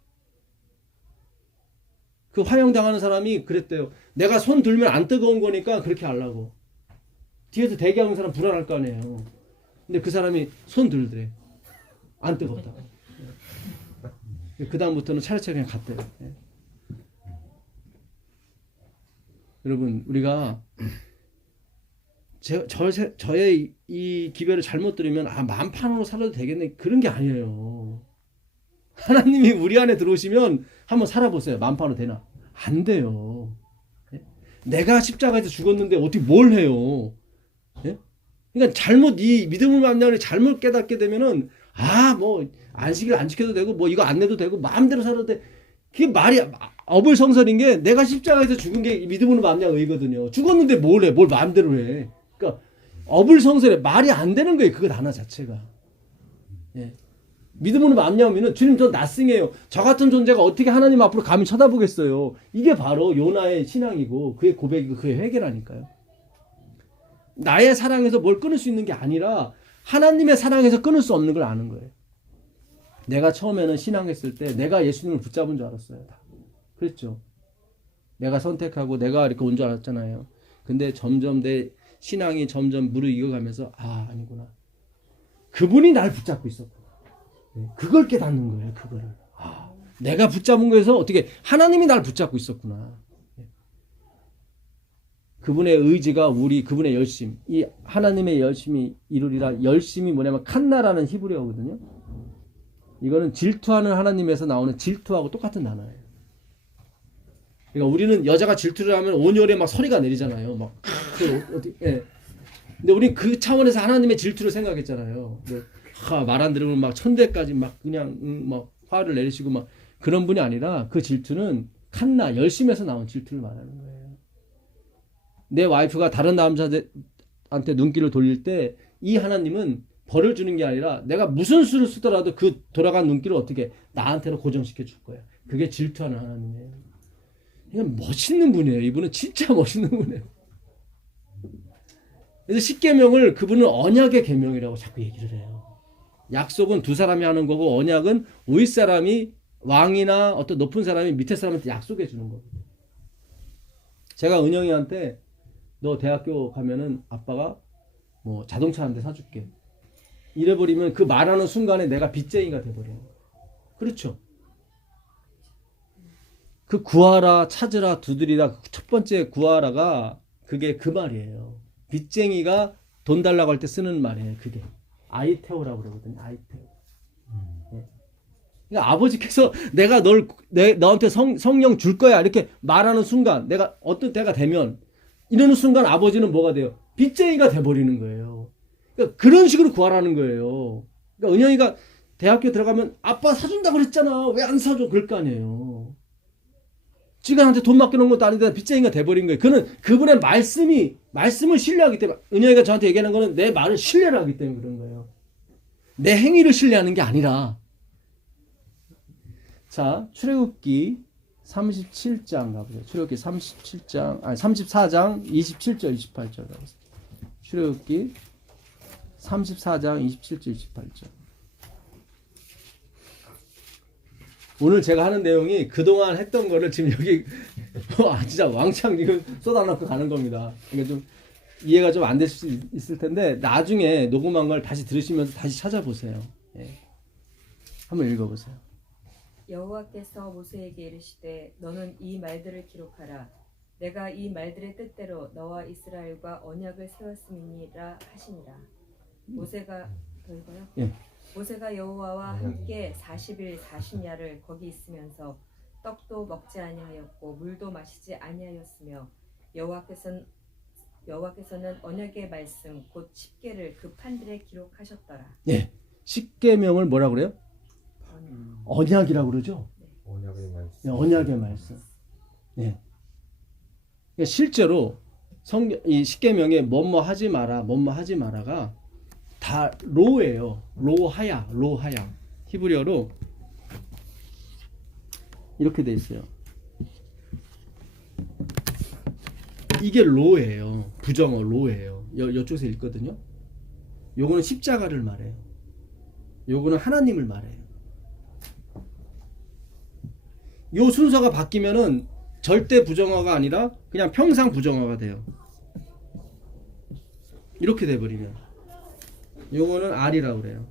그 화형당하는 사람이 그랬대요. 내가 손 들면 안 뜨거운 거니까 그렇게 하려고. 뒤에서 대기하는 사람 불안할 거 아니에요. 근데 그 사람이 손 들더래. 안 뜨겁다고. 그 다음부터는 차례차례 그냥 갔대요. 여러분, 우리가 저의 이 기별을 잘못 들으면 마음 편으로 살아도 되겠네, 그런 게 아니에요. 하나님이 우리 안에 들어오시면 한번 살아보세요. 마음 편으로 되나? 안 돼요. 내가 십자가에서 죽었는데 어떻게 뭘 해요? 그러니까 잘못 이 믿음을 만나는 잘못 깨닫게 되면은 뭐 안식일 안 지켜도 되고 뭐 이거 안 내도 되고 마음대로 살아도 돼. 그게 말이 어불성설인 게 내가 십자가에서 죽은 게 믿음으로 만나 의거든요. 죽었는데 뭘 해? 뭘 마음대로 해? 그러니까 어불성설에 말이 안 되는 거예요. 그것 하나 자체가. 믿음으로 만나면은 주님 저 낯승해요. 저 같은 존재가 어떻게 하나님 앞으로 감히 쳐다보겠어요. 이게 바로 요나의 신앙이고 그의 고백이고 그의 회개라니까요. 나의 사랑에서 뭘 끊을 수 있는 게 아니라 하나님의 사랑에서 끊을 수 없는 걸 아는 거예요. 내가 처음에는 신앙했을 때 내가 예수님을 붙잡은 줄 알았어요. 그랬죠. 내가 선택하고 내가 이렇게 온 줄 알았잖아요. 근데 점점 내 신앙이 점점 무르익어가면서 아니구나. 그분이 날 붙잡고 있었구나. 그걸 깨닫는 거예요. 그거를. 내가 붙잡은 거에서 어떻게 하나님이 날 붙잡고 있었구나. 그분의 의지가 그분의 열심, 이 하나님의 열심이 이루리라. 열심이 뭐냐면 칸나라는 히브리어거든요. 이거는 질투하는 하나님에서 나오는 질투하고 똑같은 단어예요. 그러니까 우리는 여자가 질투를 하면 온열에 막 소리가 내리잖아요. 막 근데 우리는 그 차원에서 하나님의 질투를 생각했잖아요. 말 안 들으면 막 천대까지 막 그냥 막 화를 내리시고 막 그런 분이 아니라 그 질투는 칸나 열심에서 나온 질투를 말하는 거예요. 내 와이프가 다른 남자한테 눈길을 돌릴 때 이 하나님은 벌을 주는 게 아니라 내가 무슨 수를 쓰더라도 그 돌아간 눈길을 어떻게 나한테로 고정시켜 줄 거야. 그게 질투하는 하나님이에요. 그냥 멋있는 분이에요. 이분은 진짜 멋있는 분이에요. 그래서 십계명을 그분은 언약의 계명이라고 자꾸 얘기를 해요. 약속은 두 사람이 하는 거고 언약은 윗사람이 왕이나 어떤 높은 사람이 밑에 사람한테 약속해 주는 거거든요. 제가 은영이한테 너 대학교 가면은 아빠가 뭐 자동차 한 대 사줄게. 이래버리면 그 말하는 순간에 내가 빚쟁이가 돼버려요. 그렇죠? 그 구하라, 찾으라, 두드리라, 첫 번째 구하라가 그게 그 말이에요. 빚쟁이가 돈 달라고 할 때 쓰는 말이에요. 그게 아이테오라고 그러거든요. 아이테오. 그러니까 아버지께서 내가 너한테 성령 줄 거야 이렇게 말하는 순간 내가 어떤 때가 되면 이러는 순간 아버지는 뭐가 돼요? 빚쟁이가 돼버리는 거예요. 그러니까 그런 식으로 구하라는 거예요. 그러니까 은영이가 대학교 들어가면 아빠 사준다고 그랬잖아. 왜 안 사줘? 그럴 거 아니에요. 지가 돈 맡겨놓은 것도 아닌데 빚쟁이가 돼버린 거예요. 그분의 말씀을 신뢰하기 때문에 은영이가 저한테 얘기하는 거는 내 말을 신뢰를 하기 때문에 그런 거예요. 내 행위를 신뢰하는 게 아니라. 자, 출애굽기 37장 가보세요. 출애굽기 34장 27절 28절 가보세요. 출애굽기 34장 27절 28절. 오늘 제가 하는 내용이 그동안 했던 거를 지금 여기 진짜 왕창 지금 쏟아놓고 가는 겁니다. 그러니까 좀 이해가 좀 안 될 수 있을 텐데 나중에 녹음한 걸 다시 들으시면서 다시 찾아보세요. 한번 읽어보세요. 여호와께서 모세에게 이르시되 너는 이 말들을 기록하라. 내가 이 말들의 뜻대로 너와 이스라엘과 언약을 세웠음이니라 하시니라. 모세가 더 읽어요? 예. 모세가 여호와와 함께 40일 40야를 거기 있으면서 떡도 먹지 아니하였고 물도 마시지 아니하였으며 여호와께서는 언약의 말씀 곧 십계를 그 판들에 기록하셨더라. 예. 십계명을 뭐라 그래요? 언약이라고 그러죠. 언약의 말씀. 네, 언약의 말씀. 네. 그러니까 실제로 이 십계명에 뭐뭐 하지 마라가 다 로예요. 로하야. 히브리어로 이렇게 돼 있어요. 이게 로예요. 부정어 로예요. 이쪽에서 읽거든요. 요거는 십자가를 말해요. 요거는 하나님을 말해요. 요 순서가 바뀌면은 절대 부정어가 아니라 그냥 평상 부정어가 돼요. 이렇게 돼버리면 요거는 R이라고 그래요.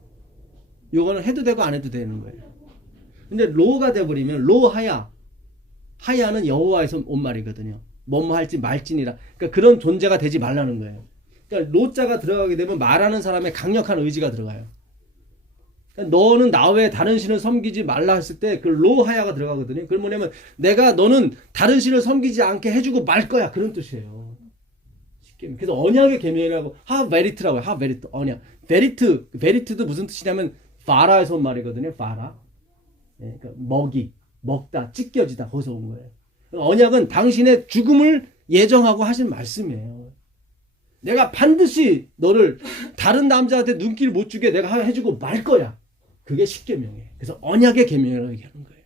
요거는 해도 되고 안 해도 되는 거예요. 근데 로가 돼버리면 로하야, 하야는 여호와에서 온 말이거든요. 뭐뭐 할지 말지니라. 그러니까 그런 존재가 되지 말라는 거예요. 그러니까 로자가 들어가게 되면 말하는 사람의 강력한 의지가 들어가요. 그러니까 너는 나 외에 다른 신을 섬기지 말라 했을 때 그 로하야가 들어가거든요. 그건 뭐냐면 내가 너는 다른 신을 섬기지 않게 해주고 말 거야, 그런 뜻이에요. 쉽게. 그래서 언약의 계명이라고 하베리트라고 해요. 하베리트 언약. 베리트도 무슨 뜻이냐면 파라에서 온 말이거든요. 파라. 예, 그러니까 먹다, 찢겨지다, 거기서 온 거예요. 언약은 당신의 죽음을 예정하고 하신 말씀이에요. 내가 반드시 너를 다른 남자한테 눈길 못 주게 내가 해주고 말 거야. 그게 십계명이에요. 그래서 언약의 계명이라고 얘기하는 거예요.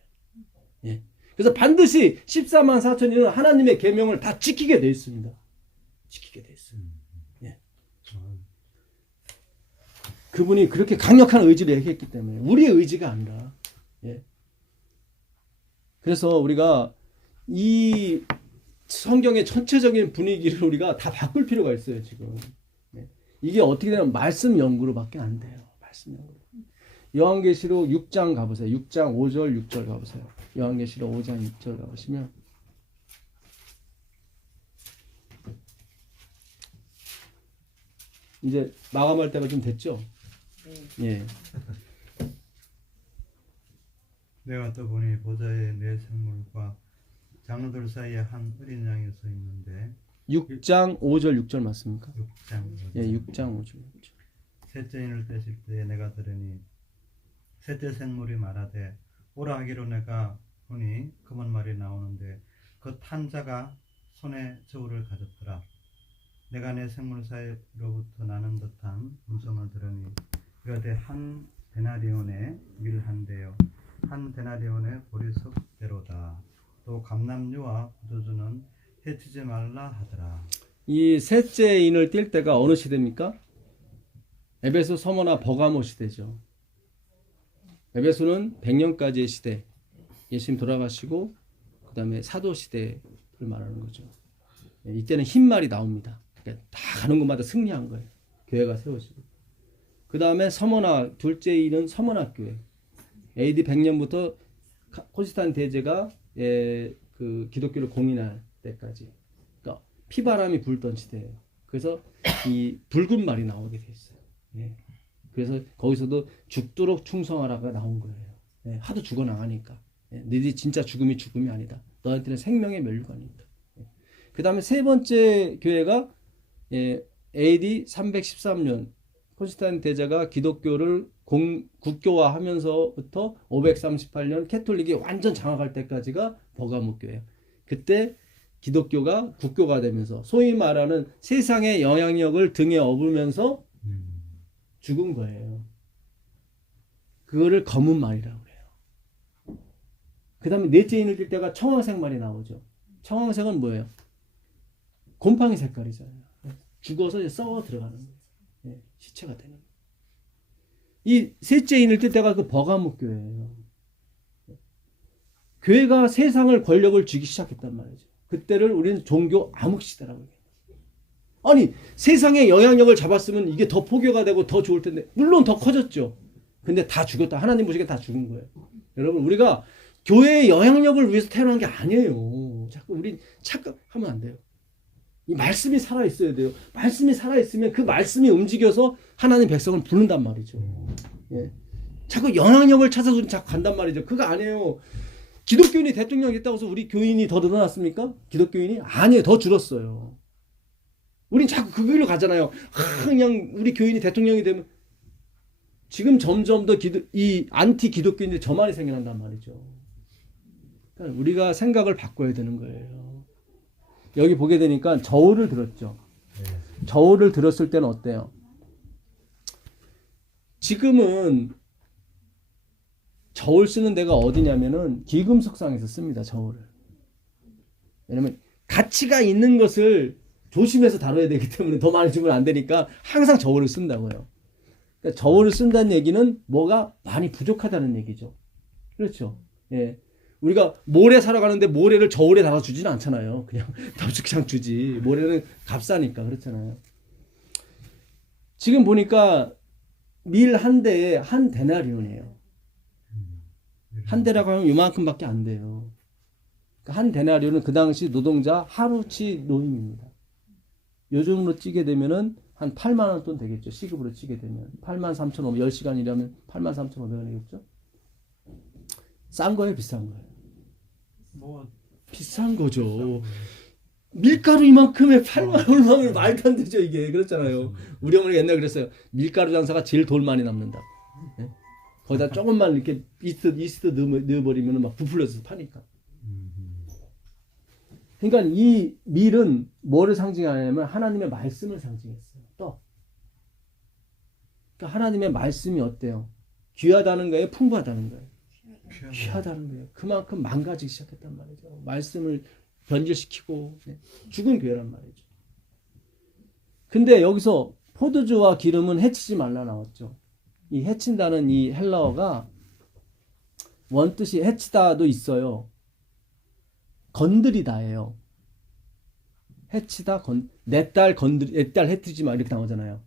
예. 그래서 반드시 14만 4천이는 하나님의 계명을 다 지키게 돼 있습니다. 지키게 돼 있어요. 예. 그분이 그렇게 강력한 의지를 얘기했기 때문에 우리의 의지가 아니라. 예. 그래서 우리가 이 성경의 전체적인 분위기를 우리가 다 바꿀 필요가 있어요, 지금. 네. 이게 어떻게 되면 말씀 연구로밖에 안 돼요. 말씀 연구로. 요한계시록 6장 가보세요. 6장 5절, 6절 가보세요. 요한계시록 5장 6절 가보시면 이제 마감할 때가 좀 됐죠? 예. 내가 또 보니 보좌에 네 생물과 장로들 사이에 한 어린 양이 서 있는데 6장 5절 6절 맞습니까? 6장 예, 6장 5절. 셋째 인을 떼실 때에 내가 들으니 셋째 생물이 말하되 오라 하기로 내가 보니 검은 말이 나오는데 그 탄 자가 손에 저울을 가졌더라. 내가 내 생물 사이로부터 나는 듯한 음성을 들으니 이르되 한 데나리온의 일한대요. 한 데나리온의 보리석대로다. 또 감람류와 포도주는 해치지 말라 하더라. 이 셋째 인을 띌 때가 어느 시대입니까? 에베소 서머나 버가모 시대죠. 에베소는 100년까지의 시대. 예수님 돌아가시고 그 다음에 사도 시대를 말하는 거죠. 이때는 흰 말이 나옵니다. 그러니까 다 가는 곳마다 승리한 거예요. 교회가 세워지고. 그 다음에 서머나 둘째 인은 서머나 교회. AD 100년부터 콘스탄 대제가 그 기독교를 공인할 때까지. 그러니까 피바람이 불던 시대예요. 그래서 이 붉은 말이 나오게 돼 있어요. 예. 그래서 거기서도 죽도록 충성하라가 나온 거예요. 예. 하도 죽어나가니까. 예. 너희들이 진짜 죽음이 아니다. 너한테는 생명의 면류관이다. 예. 그 다음에 세 번째 교회가 AD 313년 콘스탄 대제가 기독교를 국교화하면서부터 538년 캐톨릭이 완전 장악할 때까지가 버가모 교회예요. 그때 기독교가 국교가 되면서 소위 말하는 세상의 영향력을 등에 업으면서 죽은 거예요. 그거를 검은 말이라고 그래요. 그 다음에 넷째 인을 띌 때가 청황색 말이 나오죠. 청황색은 뭐예요? 곰팡이 색깔이잖아요. 죽어서 이제 썩어 들어가는 거예요. 예, 시체가 되는 거예요. 이 셋째 인을 뜰 때가 그 버가모 교회예요. 교회가 세상을 권력을 쥐기 시작했단 말이죠. 그때를 우리는 종교 암흑 시대라고 해요. 아니 세상의 영향력을 잡았으면 이게 더 포교가 되고 더 좋을 텐데 물론 더 커졌죠. 근데 다 죽었다. 하나님 보시기에 다 죽은 거예요. 여러분 우리가 교회의 영향력을 위해서 태어난 게 아니에요. 자꾸 우리 착각하면 안 돼요. 이 말씀이 살아있어야 돼요. 말씀이 살아있으면 그 말씀이 움직여서 하나님 백성을 부른단 말이죠. 예. 자꾸 영향력을 찾아서 우리 자꾸 간단 말이죠. 그거 아니에요. 기독교인이 대통령이 됐다고 해서 우리 교인이 더 늘어났습니까? 기독교인이? 아니에요. 더 줄었어요. 우린 자꾸 그 길로 가잖아요. 그냥 우리 교인이 대통령이 되면 지금 점점 더 이 안티 기독교인들이 저 많이 생겨난단 말이죠. 그러니까 우리가 생각을 바꿔야 되는 거예요. 여기 보게 되니까 저울을 들었죠. 저울을 들었을 때는 어때요? 지금은 저울 쓰는 데가 어디냐면은 기금속상에서 씁니다. 저울을. 왜냐면 가치가 있는 것을 조심해서 다뤄야 되기 때문에 더 많이 주면 안 되니까 항상 저울을 쓴다고요. 그러니까 저울을 쓴다는 얘기는 뭐가 많이 부족하다는 얘기죠. 그렇죠. 예. 우리가 모래 사러 가는데 모래를 저울에 달아 주지는 않잖아요. 그냥 덥죽장 주지. 모래는 값싸니까 그렇잖아요. 지금 보니까 밀 한 대에 한 데나리온이에요. 한 대라고 하면 이만큼밖에 안 돼요. 그러니까 한 데나리온은 그 당시 노동자 하루치 노임입니다. 요즘으로 찌게 되면은 한 8만 원 돈 되겠죠. 시급으로 찌게 되면 83,500원, 10시간 일하면 83,500원이겠죠. 싼 거예요, 비싼 거예요? 뭐 비싼 거죠. 밀가루 이만큼에 8만 원이면 말도 안 되죠, 이게. 그렇잖아요. 우리 어머니가 옛날에 그랬어요. 밀가루 장사가 제일 돈 많이 남는다. 네? 거기다 조금만 이렇게 이스트 넣어버리면 막 부풀려서 파니까. 그러니까 이 밀은 뭐를 상징하냐면 하나님의 말씀을 상징했어요. 또. 그러니까 하나님의 말씀이 어때요? 귀하다는 거예요? 풍부하다는 거예요? 귀하다는 거예요. 그만큼 망가지기 시작했단 말이죠. 말씀을 변질시키고 죽은 교회란 말이죠. 근데 여기서 포도주와 기름은 해치지 말라 나왔죠. 이 해친다는 이 헬라어가 원뜻이 해치다도 있어요. 건드리다예요. 해치다, 내 딸 해치지 마 이렇게 나오잖아요.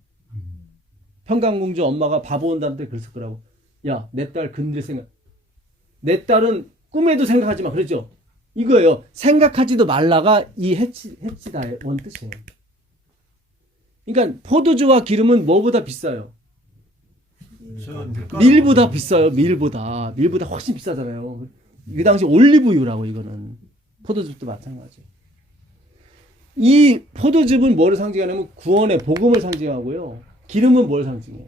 평강공주 엄마가 바보 온다는 때 그랬을 거라고. 야, 내 딸 건드릴 생각. 내 딸은 꿈에도 생각하지 마. 그랬죠? 이거예요. 생각하지도 말라가 이 해치다의 원뜻이에요. 그러니까 포도주와 기름은 뭐보다 비싸요? 밀보다 비싸요. 밀보다 훨씬 비싸잖아요. 그 당시 올리브유라고 이거는. 포도즙도 마찬가지. 이 포도즙은 뭐를 상징하냐면 구원의 복음을 상징하고요. 기름은 뭘 상징해요?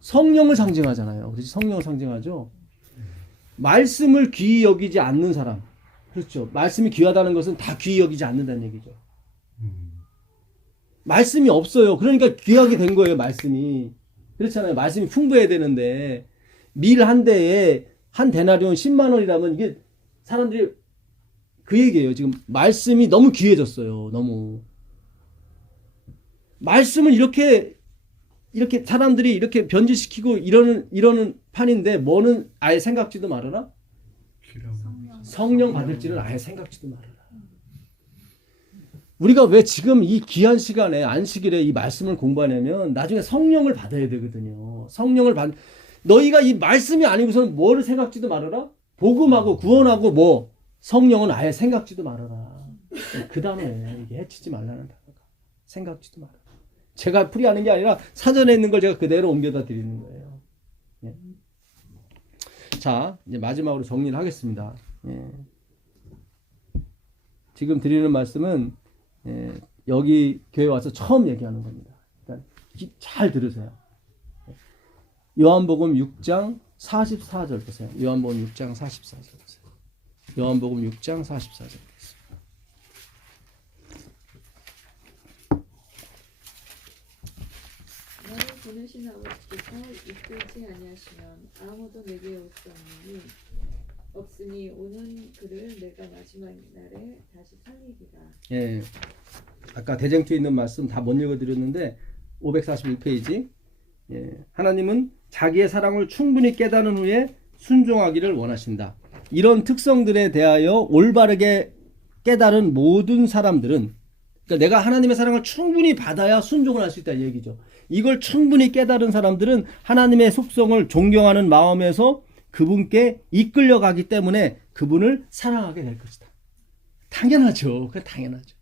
성령을 상징하잖아요. 그렇지? 성령을 상징하죠. 말씀을 귀히 여기지 않는 사람. 그렇죠. 말씀이 귀하다는 것은 다 귀히 여기지 않는다는 얘기죠. 말씀이 없어요. 그러니까 귀하게 된 거예요, 말씀이. 그렇잖아요. 말씀이 풍부해야 되는데 밀 한 대에 한 데나리온 10만 원이라면 이게 사람들이 그 얘기예요. 지금 말씀이 너무 귀해졌어요. 너무. 말씀을 이렇게 사람들이 이렇게 변질시키고 이러는 판인데 뭐는 아예 생각지도 말아라. 성령 받을지는 아예 생각지도 말아라. 우리가 왜 지금 이 귀한 시간에 안식일에 이 말씀을 공부하냐면 나중에 성령을 받아야 되거든요. 너희가 이 말씀이 아니고서는 뭐를 생각지도 말아라. 복음하고 구원하고 뭐 성령은 아예 생각지도 말아라. 그 단어에 이게 해치지 말라는 단어가 생각지도 말아라. 제가 풀이하는 게 아니라 사전에 있는 걸 제가 그대로 옮겨다 드리는 거예요. 예. 자, 이제 마지막으로 정리를 하겠습니다. 예. 지금 드리는 말씀은 여기 교회 와서 처음 얘기하는 겁니다. 그러니까 잘 들으세요. 요한복음 6장 44절 보세요. 요한복음 6장 44절 보세요. 요한복음 6장 44절 보세요. 나를 보내신 아버지께서 이끌지 아니하시면 아무도 내게 올 수 없으니 오는 그를 내가 마지막 날에 다시 살리리라. 예. 아까 대쟁투에 있는 말씀 다 못 읽어드렸는데 541페이지. 예. 하나님은 자기의 사랑을 충분히 깨달은 후에 순종하기를 원하신다. 이런 특성들에 대하여 올바르게 깨달은 모든 사람들은, 그러니까 내가 하나님의 사랑을 충분히 받아야 순종을 할 수 있다는 얘기죠. 이걸 충분히 깨달은 사람들은 하나님의 속성을 존경하는 마음에서 그분께 이끌려가기 때문에 그분을 사랑하게 될 것이다. 당연하죠. 그게 당연하죠.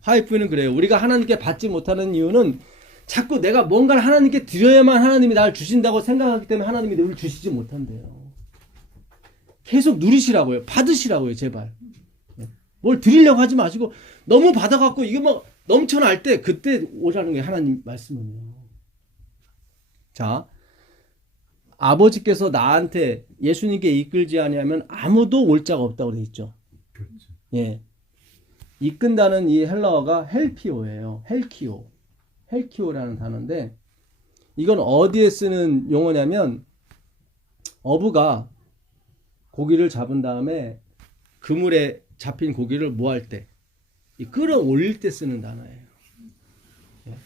화이프는 그래요. 우리가 하나님께 받지 못하는 이유는 자꾸 내가 뭔가를 하나님께 드려야만 하나님이 나를 주신다고 생각하기 때문에 하나님이 늘 주시지 못한대요. 계속 누리시라고요. 받으시라고요. 제발. 뭘 드리려고 하지 마시고 너무 받아갖고 이게 막 넘쳐날 때 그때 오라는 게 하나님 말씀은요. 자, 아버지께서 나한테 예수님께 이끌지 아니하면 아무도 올 자가 없다고 되어 있죠. 그렇죠. 예. 이끈다는 이 헬라어가 헬키오예요. 헬키오라는 단어인데 이건 어디에 쓰는 용어냐면 어부가 고기를 잡은 다음에 그물에 잡힌 고기를 뭐 할 때, 이 끌어올릴 때 쓰는 단어예요.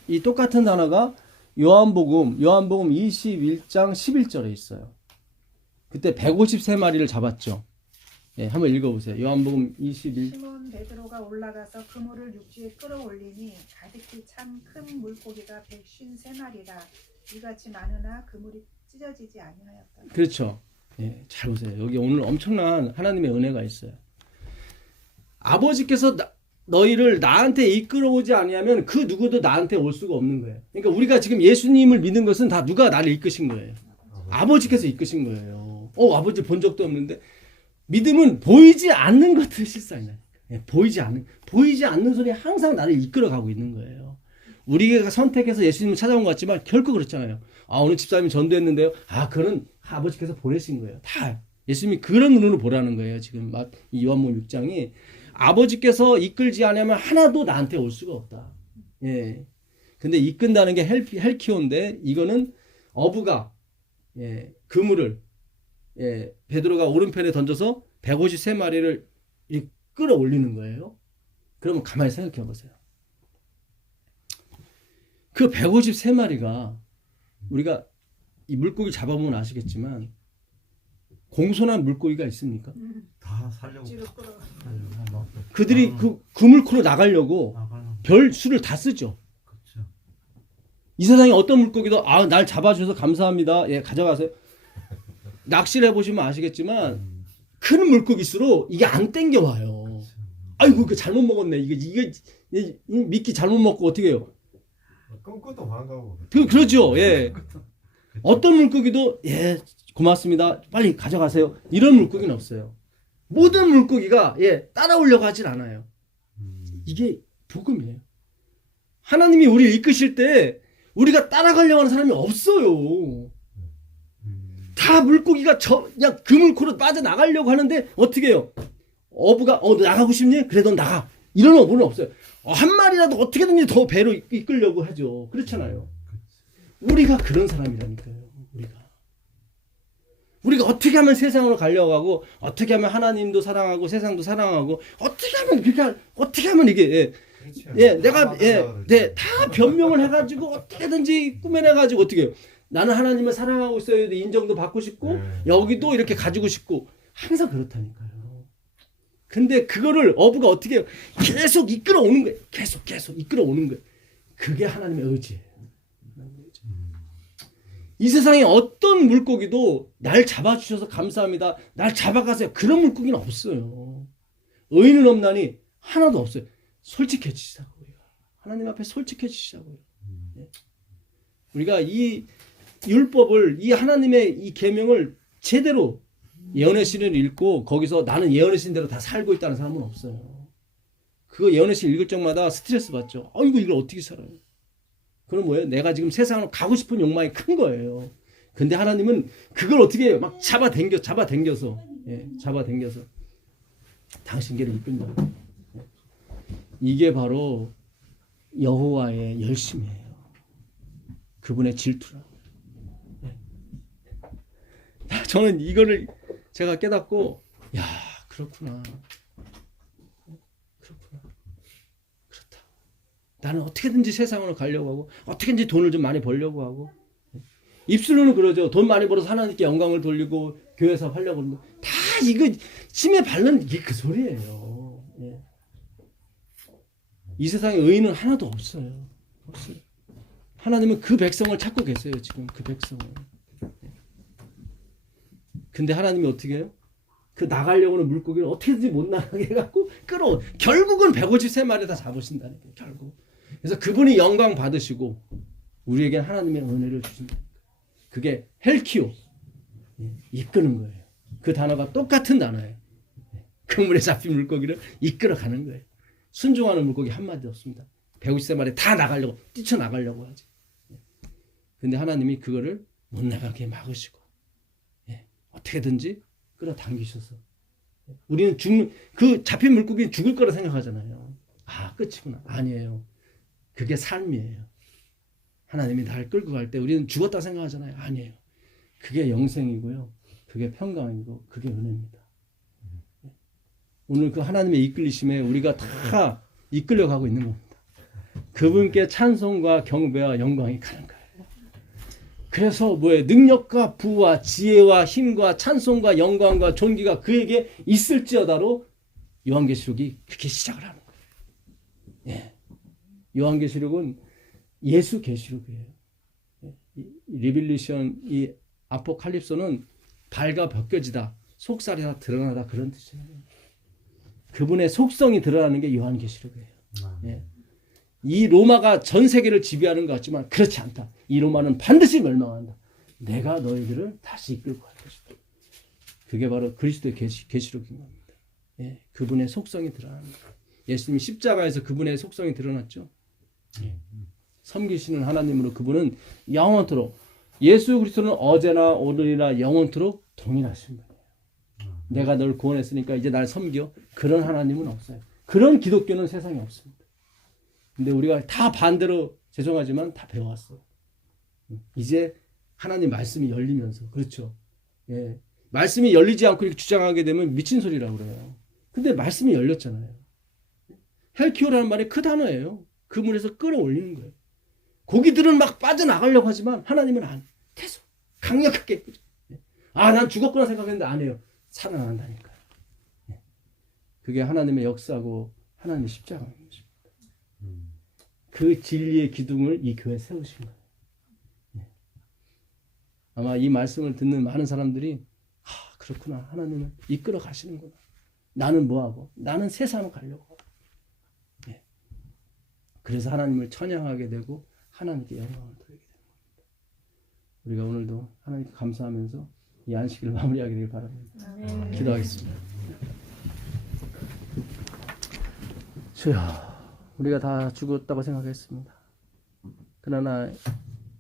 이 똑같은 단어가 요한복음 21장 11절에 있어요. 그때 153마리를 잡았죠. 예, 한번 읽어보세요. 요한복음 21. 시몬 베드로가 올라가서 그물을 육지에 끌어올리니 가득히 참 큰 물고기가 153마리라 이같이 많으나 그물이 찢어지지 아니하였다. 그렇죠. 예, 잘 보세요. 여기 오늘 엄청난 하나님의 은혜가 있어요. 아버지께서 너희를 나한테 이끌어오지 아니하면 그 누구도 나한테 올 수가 없는 거예요. 그러니까 우리가 지금 예수님을 믿는 것은 다 누가 나를 이끄신 거예요. 아버지께서 이끄신 거예요. 아버지 본 적도 없는데 믿음은 보이지 않는 것들 실상이야. 보이지 않는 소리 항상 나를 이끌어가고 있는 거예요. 우리가 선택해서 예수님을 찾아온 것 같지만 결코 그렇잖아요. 오늘 집사님이 전도했는데요. 그거는 아버지께서 보내신 거예요. 다 예수님이 그런 눈으로 보라는 거예요. 지금 막 이 요한복음 6장이 아버지께서 이끌지 않으면 하나도 나한테 올 수가 없다. 예. 근데 이끈다는 게 헬키온데 이거는 어부가 그물을 베드로가 오른편에 던져서 153마리를 끌어올리는 거예요. 그러면 가만히 생각해 보세요. 그 153마리가 우리가 이 물고기 잡아보면 아시겠지만 공손한 물고기가 있습니까? 다 살려고 억지로 끌어. 막 그들이 그 그물코로 나가려고 나가는 별 수를 다 쓰죠. 거죠. 이 세상에 어떤 물고기도 날 잡아주셔서 감사합니다. 예, 가져가세요. 낚시를 해보시면 아시겠지만 큰 물고기일수록 이게 안 땡겨와요. 아이고 그 잘못 먹었네. 이거 미끼 잘못 먹고 어떻게 해요? 꿈꿔도 반가워. 그렇죠. 예. 어떤 물고기도 고맙습니다. 빨리 가져가세요. 이런 물고기는 없어요. 모든 물고기가 따라오려고 하진 않아요. 이게 복음이에요. 하나님이 우리를 이끄실 때 우리가 따라가려고 하는 사람이 없어요. 다 물고기가 그냥 그물코로 빠져나가려고 하는데 어떻게 해요? 어부가 너 나가고 싶니? 그래 넌 나가. 이런 어부는 없어요. 한 마리라도 어떻게든지 더 배로 이끌려고 하죠. 그렇잖아요. 우리가 그런 사람이라니까요. 우리가 어떻게 하면 세상으로 가려고 하고 어떻게 하면 하나님도 사랑하고 세상도 사랑하고 어떻게 하면 이게 내가 다 변명을 해가지고 어떻게든지 꾸며내가지고 어떻게 해요? 나는 하나님을 사랑하고 있어야 돼. 인정도 받고 싶고 여기도 이렇게 가지고 싶고 항상 그렇다니까요. 근데 그거를 어부가 어떻게 해요? 계속 이끌어오는 거예요. 계속 이끌어오는 거예요. 그게 하나님의 의지예요. 이 세상에 어떤 물고기도 날 잡아주셔서 감사합니다. 날 잡아가세요. 그런 물고기는 없어요. 의인은 없나니 하나도 없어요. 솔직해지시라고 우리가. 하나님 앞에 솔직해지시라고요. 우리가 이 율법을 이 하나님의 이 계명을 제대로 예언의 신을 읽고 거기서 나는 예언의 신대로 다 살고 있다는 사람은 없어요. 그거 예언의 신 읽을 적마다 스트레스 받죠. 아이고 이걸 어떻게 살아요? 그럼 뭐예요? 내가 지금 세상으로 가고 싶은 욕망이 큰 거예요. 근데 하나님은 그걸 어떻게 해요? 막 잡아당겨서 당신 길을 이끈다. 이게 바로 여호와의 열심이에요. 그분의 질투라고. 저는 이거를 제가 깨닫고 그렇구나. 그렇다. 나는 어떻게든지 세상으로 가려고 하고 어떻게든지 돈을 좀 많이 벌려고 하고 입술로는 그러죠. 돈 많이 벌어서 하나님께 영광을 돌리고 교회 사업 하려고 하는데 다 이거 침에 바른 이게 그 소리예요. 이 세상에 의인은 하나도 없어요. 하나님은 그 백성을 찾고 계세요. 지금 그 백성을. 근데 하나님이 어떻게 해요? 그 나가려고 하는 물고기를 어떻게든지 못 나가게 해갖고 결국은 153마리 다 잡으신다니까요. 결국. 그래서 그분이 영광 받으시고 우리에게 하나님의 은혜를 주신다. 그게 헬키오. 이끄는 거예요. 그 단어가 똑같은 단어예요. 그물에 잡힌 물고기를 이끌어가는 거예요. 순종하는 물고기 한 마디 없습니다. 153마리 다 나가려고 뛰쳐나가려고 하지. 근데 하나님이 그거를 못 나가게 막으시고 어떻게든지 끌어당기셔서 우리는 그 잡힌 물고기는 죽을 거라 생각하잖아요. 끝이구나. 아니에요. 그게 삶이에요. 하나님이 날 끌고 갈 때 우리는 죽었다 생각하잖아요. 아니에요. 그게 영생이고요. 그게 평강이고 그게 은혜입니다. 오늘 그 하나님의 이끌리심에 우리가 다 이끌려가고 있는 겁니다. 그분께 찬송과 경배와 영광이 가는 거예요. 그래서 뭐예요? 능력과 부와 지혜와 힘과 찬송과 영광과 존귀가 그에게 있을지어다로 요한계시록이 그렇게 시작을 하는 거예요. 예. 요한계시록은 예수 계시록이에요. 리빌리션, 이 아포칼립소는 밝아 벗겨지다, 속살이다, 드러나다 그런 뜻이에요. 그분의 속성이 드러나는 게 요한계시록이에요. 예. 이 로마가 전 세계를 지배하는 것 같지만 그렇지 않다. 이 로마는 반드시 멸망한다. 내가 너희들을 다시 이끌고 갈 것이다. 그게 바로 그리스도의 계시록인 겁니다. 예. 그분의 속성이 드러나는 거예요. 예수님이 십자가에서 그분의 속성이 드러났죠. 예. 섬기시는 하나님으로 그분은 영원토록, 예수 그리스도는 어제나 오늘이나 영원토록 동일하신 분이에요. 내가 널 구원했으니까 이제 날 섬겨. 그런 하나님은 없어요. 그런 기독교는 세상에 없습니다. 근데 우리가 다 반대로, 죄송하지만 다 배워왔어요. 이제 하나님 말씀이 열리면서, 그렇죠. 예. 말씀이 열리지 않고 이렇게 주장하게 되면 미친 소리라고 그래요. 근데 말씀이 열렸잖아요. 헬키오라는 말이 그 단어예요. 그 물에서 끌어올리는 거예요. 고기들은 막 빠져나가려고 하지만 하나님은 안, 계속 강력하게. 아, 난 죽었구나 생각했는데 안 해요. 살아난다니까요. 그게 하나님의 역사고 하나님의 십자가인 것입니다. 그 진리의 기둥을 이 교회에 세우신 거예요. 아마 이 말씀을 듣는 많은 사람들이 그렇구나. 하나님은 이끌어 가시는구나. 나는 뭐하고? 나는 세상으로 가려고 하고. 그래서 하나님을 찬양하게 되고 하나님께 영광을 돌리게 되는 겁니다. 우리가 오늘도 하나님께 감사하면서 이 안식일을 마무리하게 되길 바랍니다. 기도하겠습니다. 주여, 우리가 다 죽었다고 생각했습니다. 그러나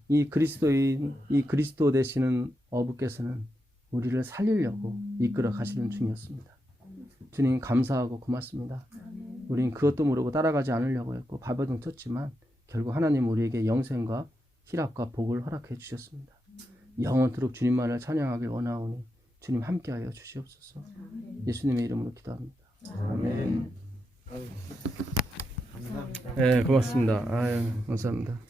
이 그리스도인, 이 그리스도 되시는 어부께서는 우리를 살리려고 이끌어 가시는 중이었습니다. 주님 감사하고 고맙습니다. 우린 그것도 모르고 따라가지 않으려고 했고 발버둥 쳤지만 결국 하나님 우리에게 영생과 희락과 복을 허락해 주셨습니다. 영원토록 주님만을 찬양하길 원하오니 주님 함께하여 주시옵소서. 예수님의 이름으로 기도합니다. 아멘. 감사합니다. 네, 고맙습니다. 아유, 감사합니다.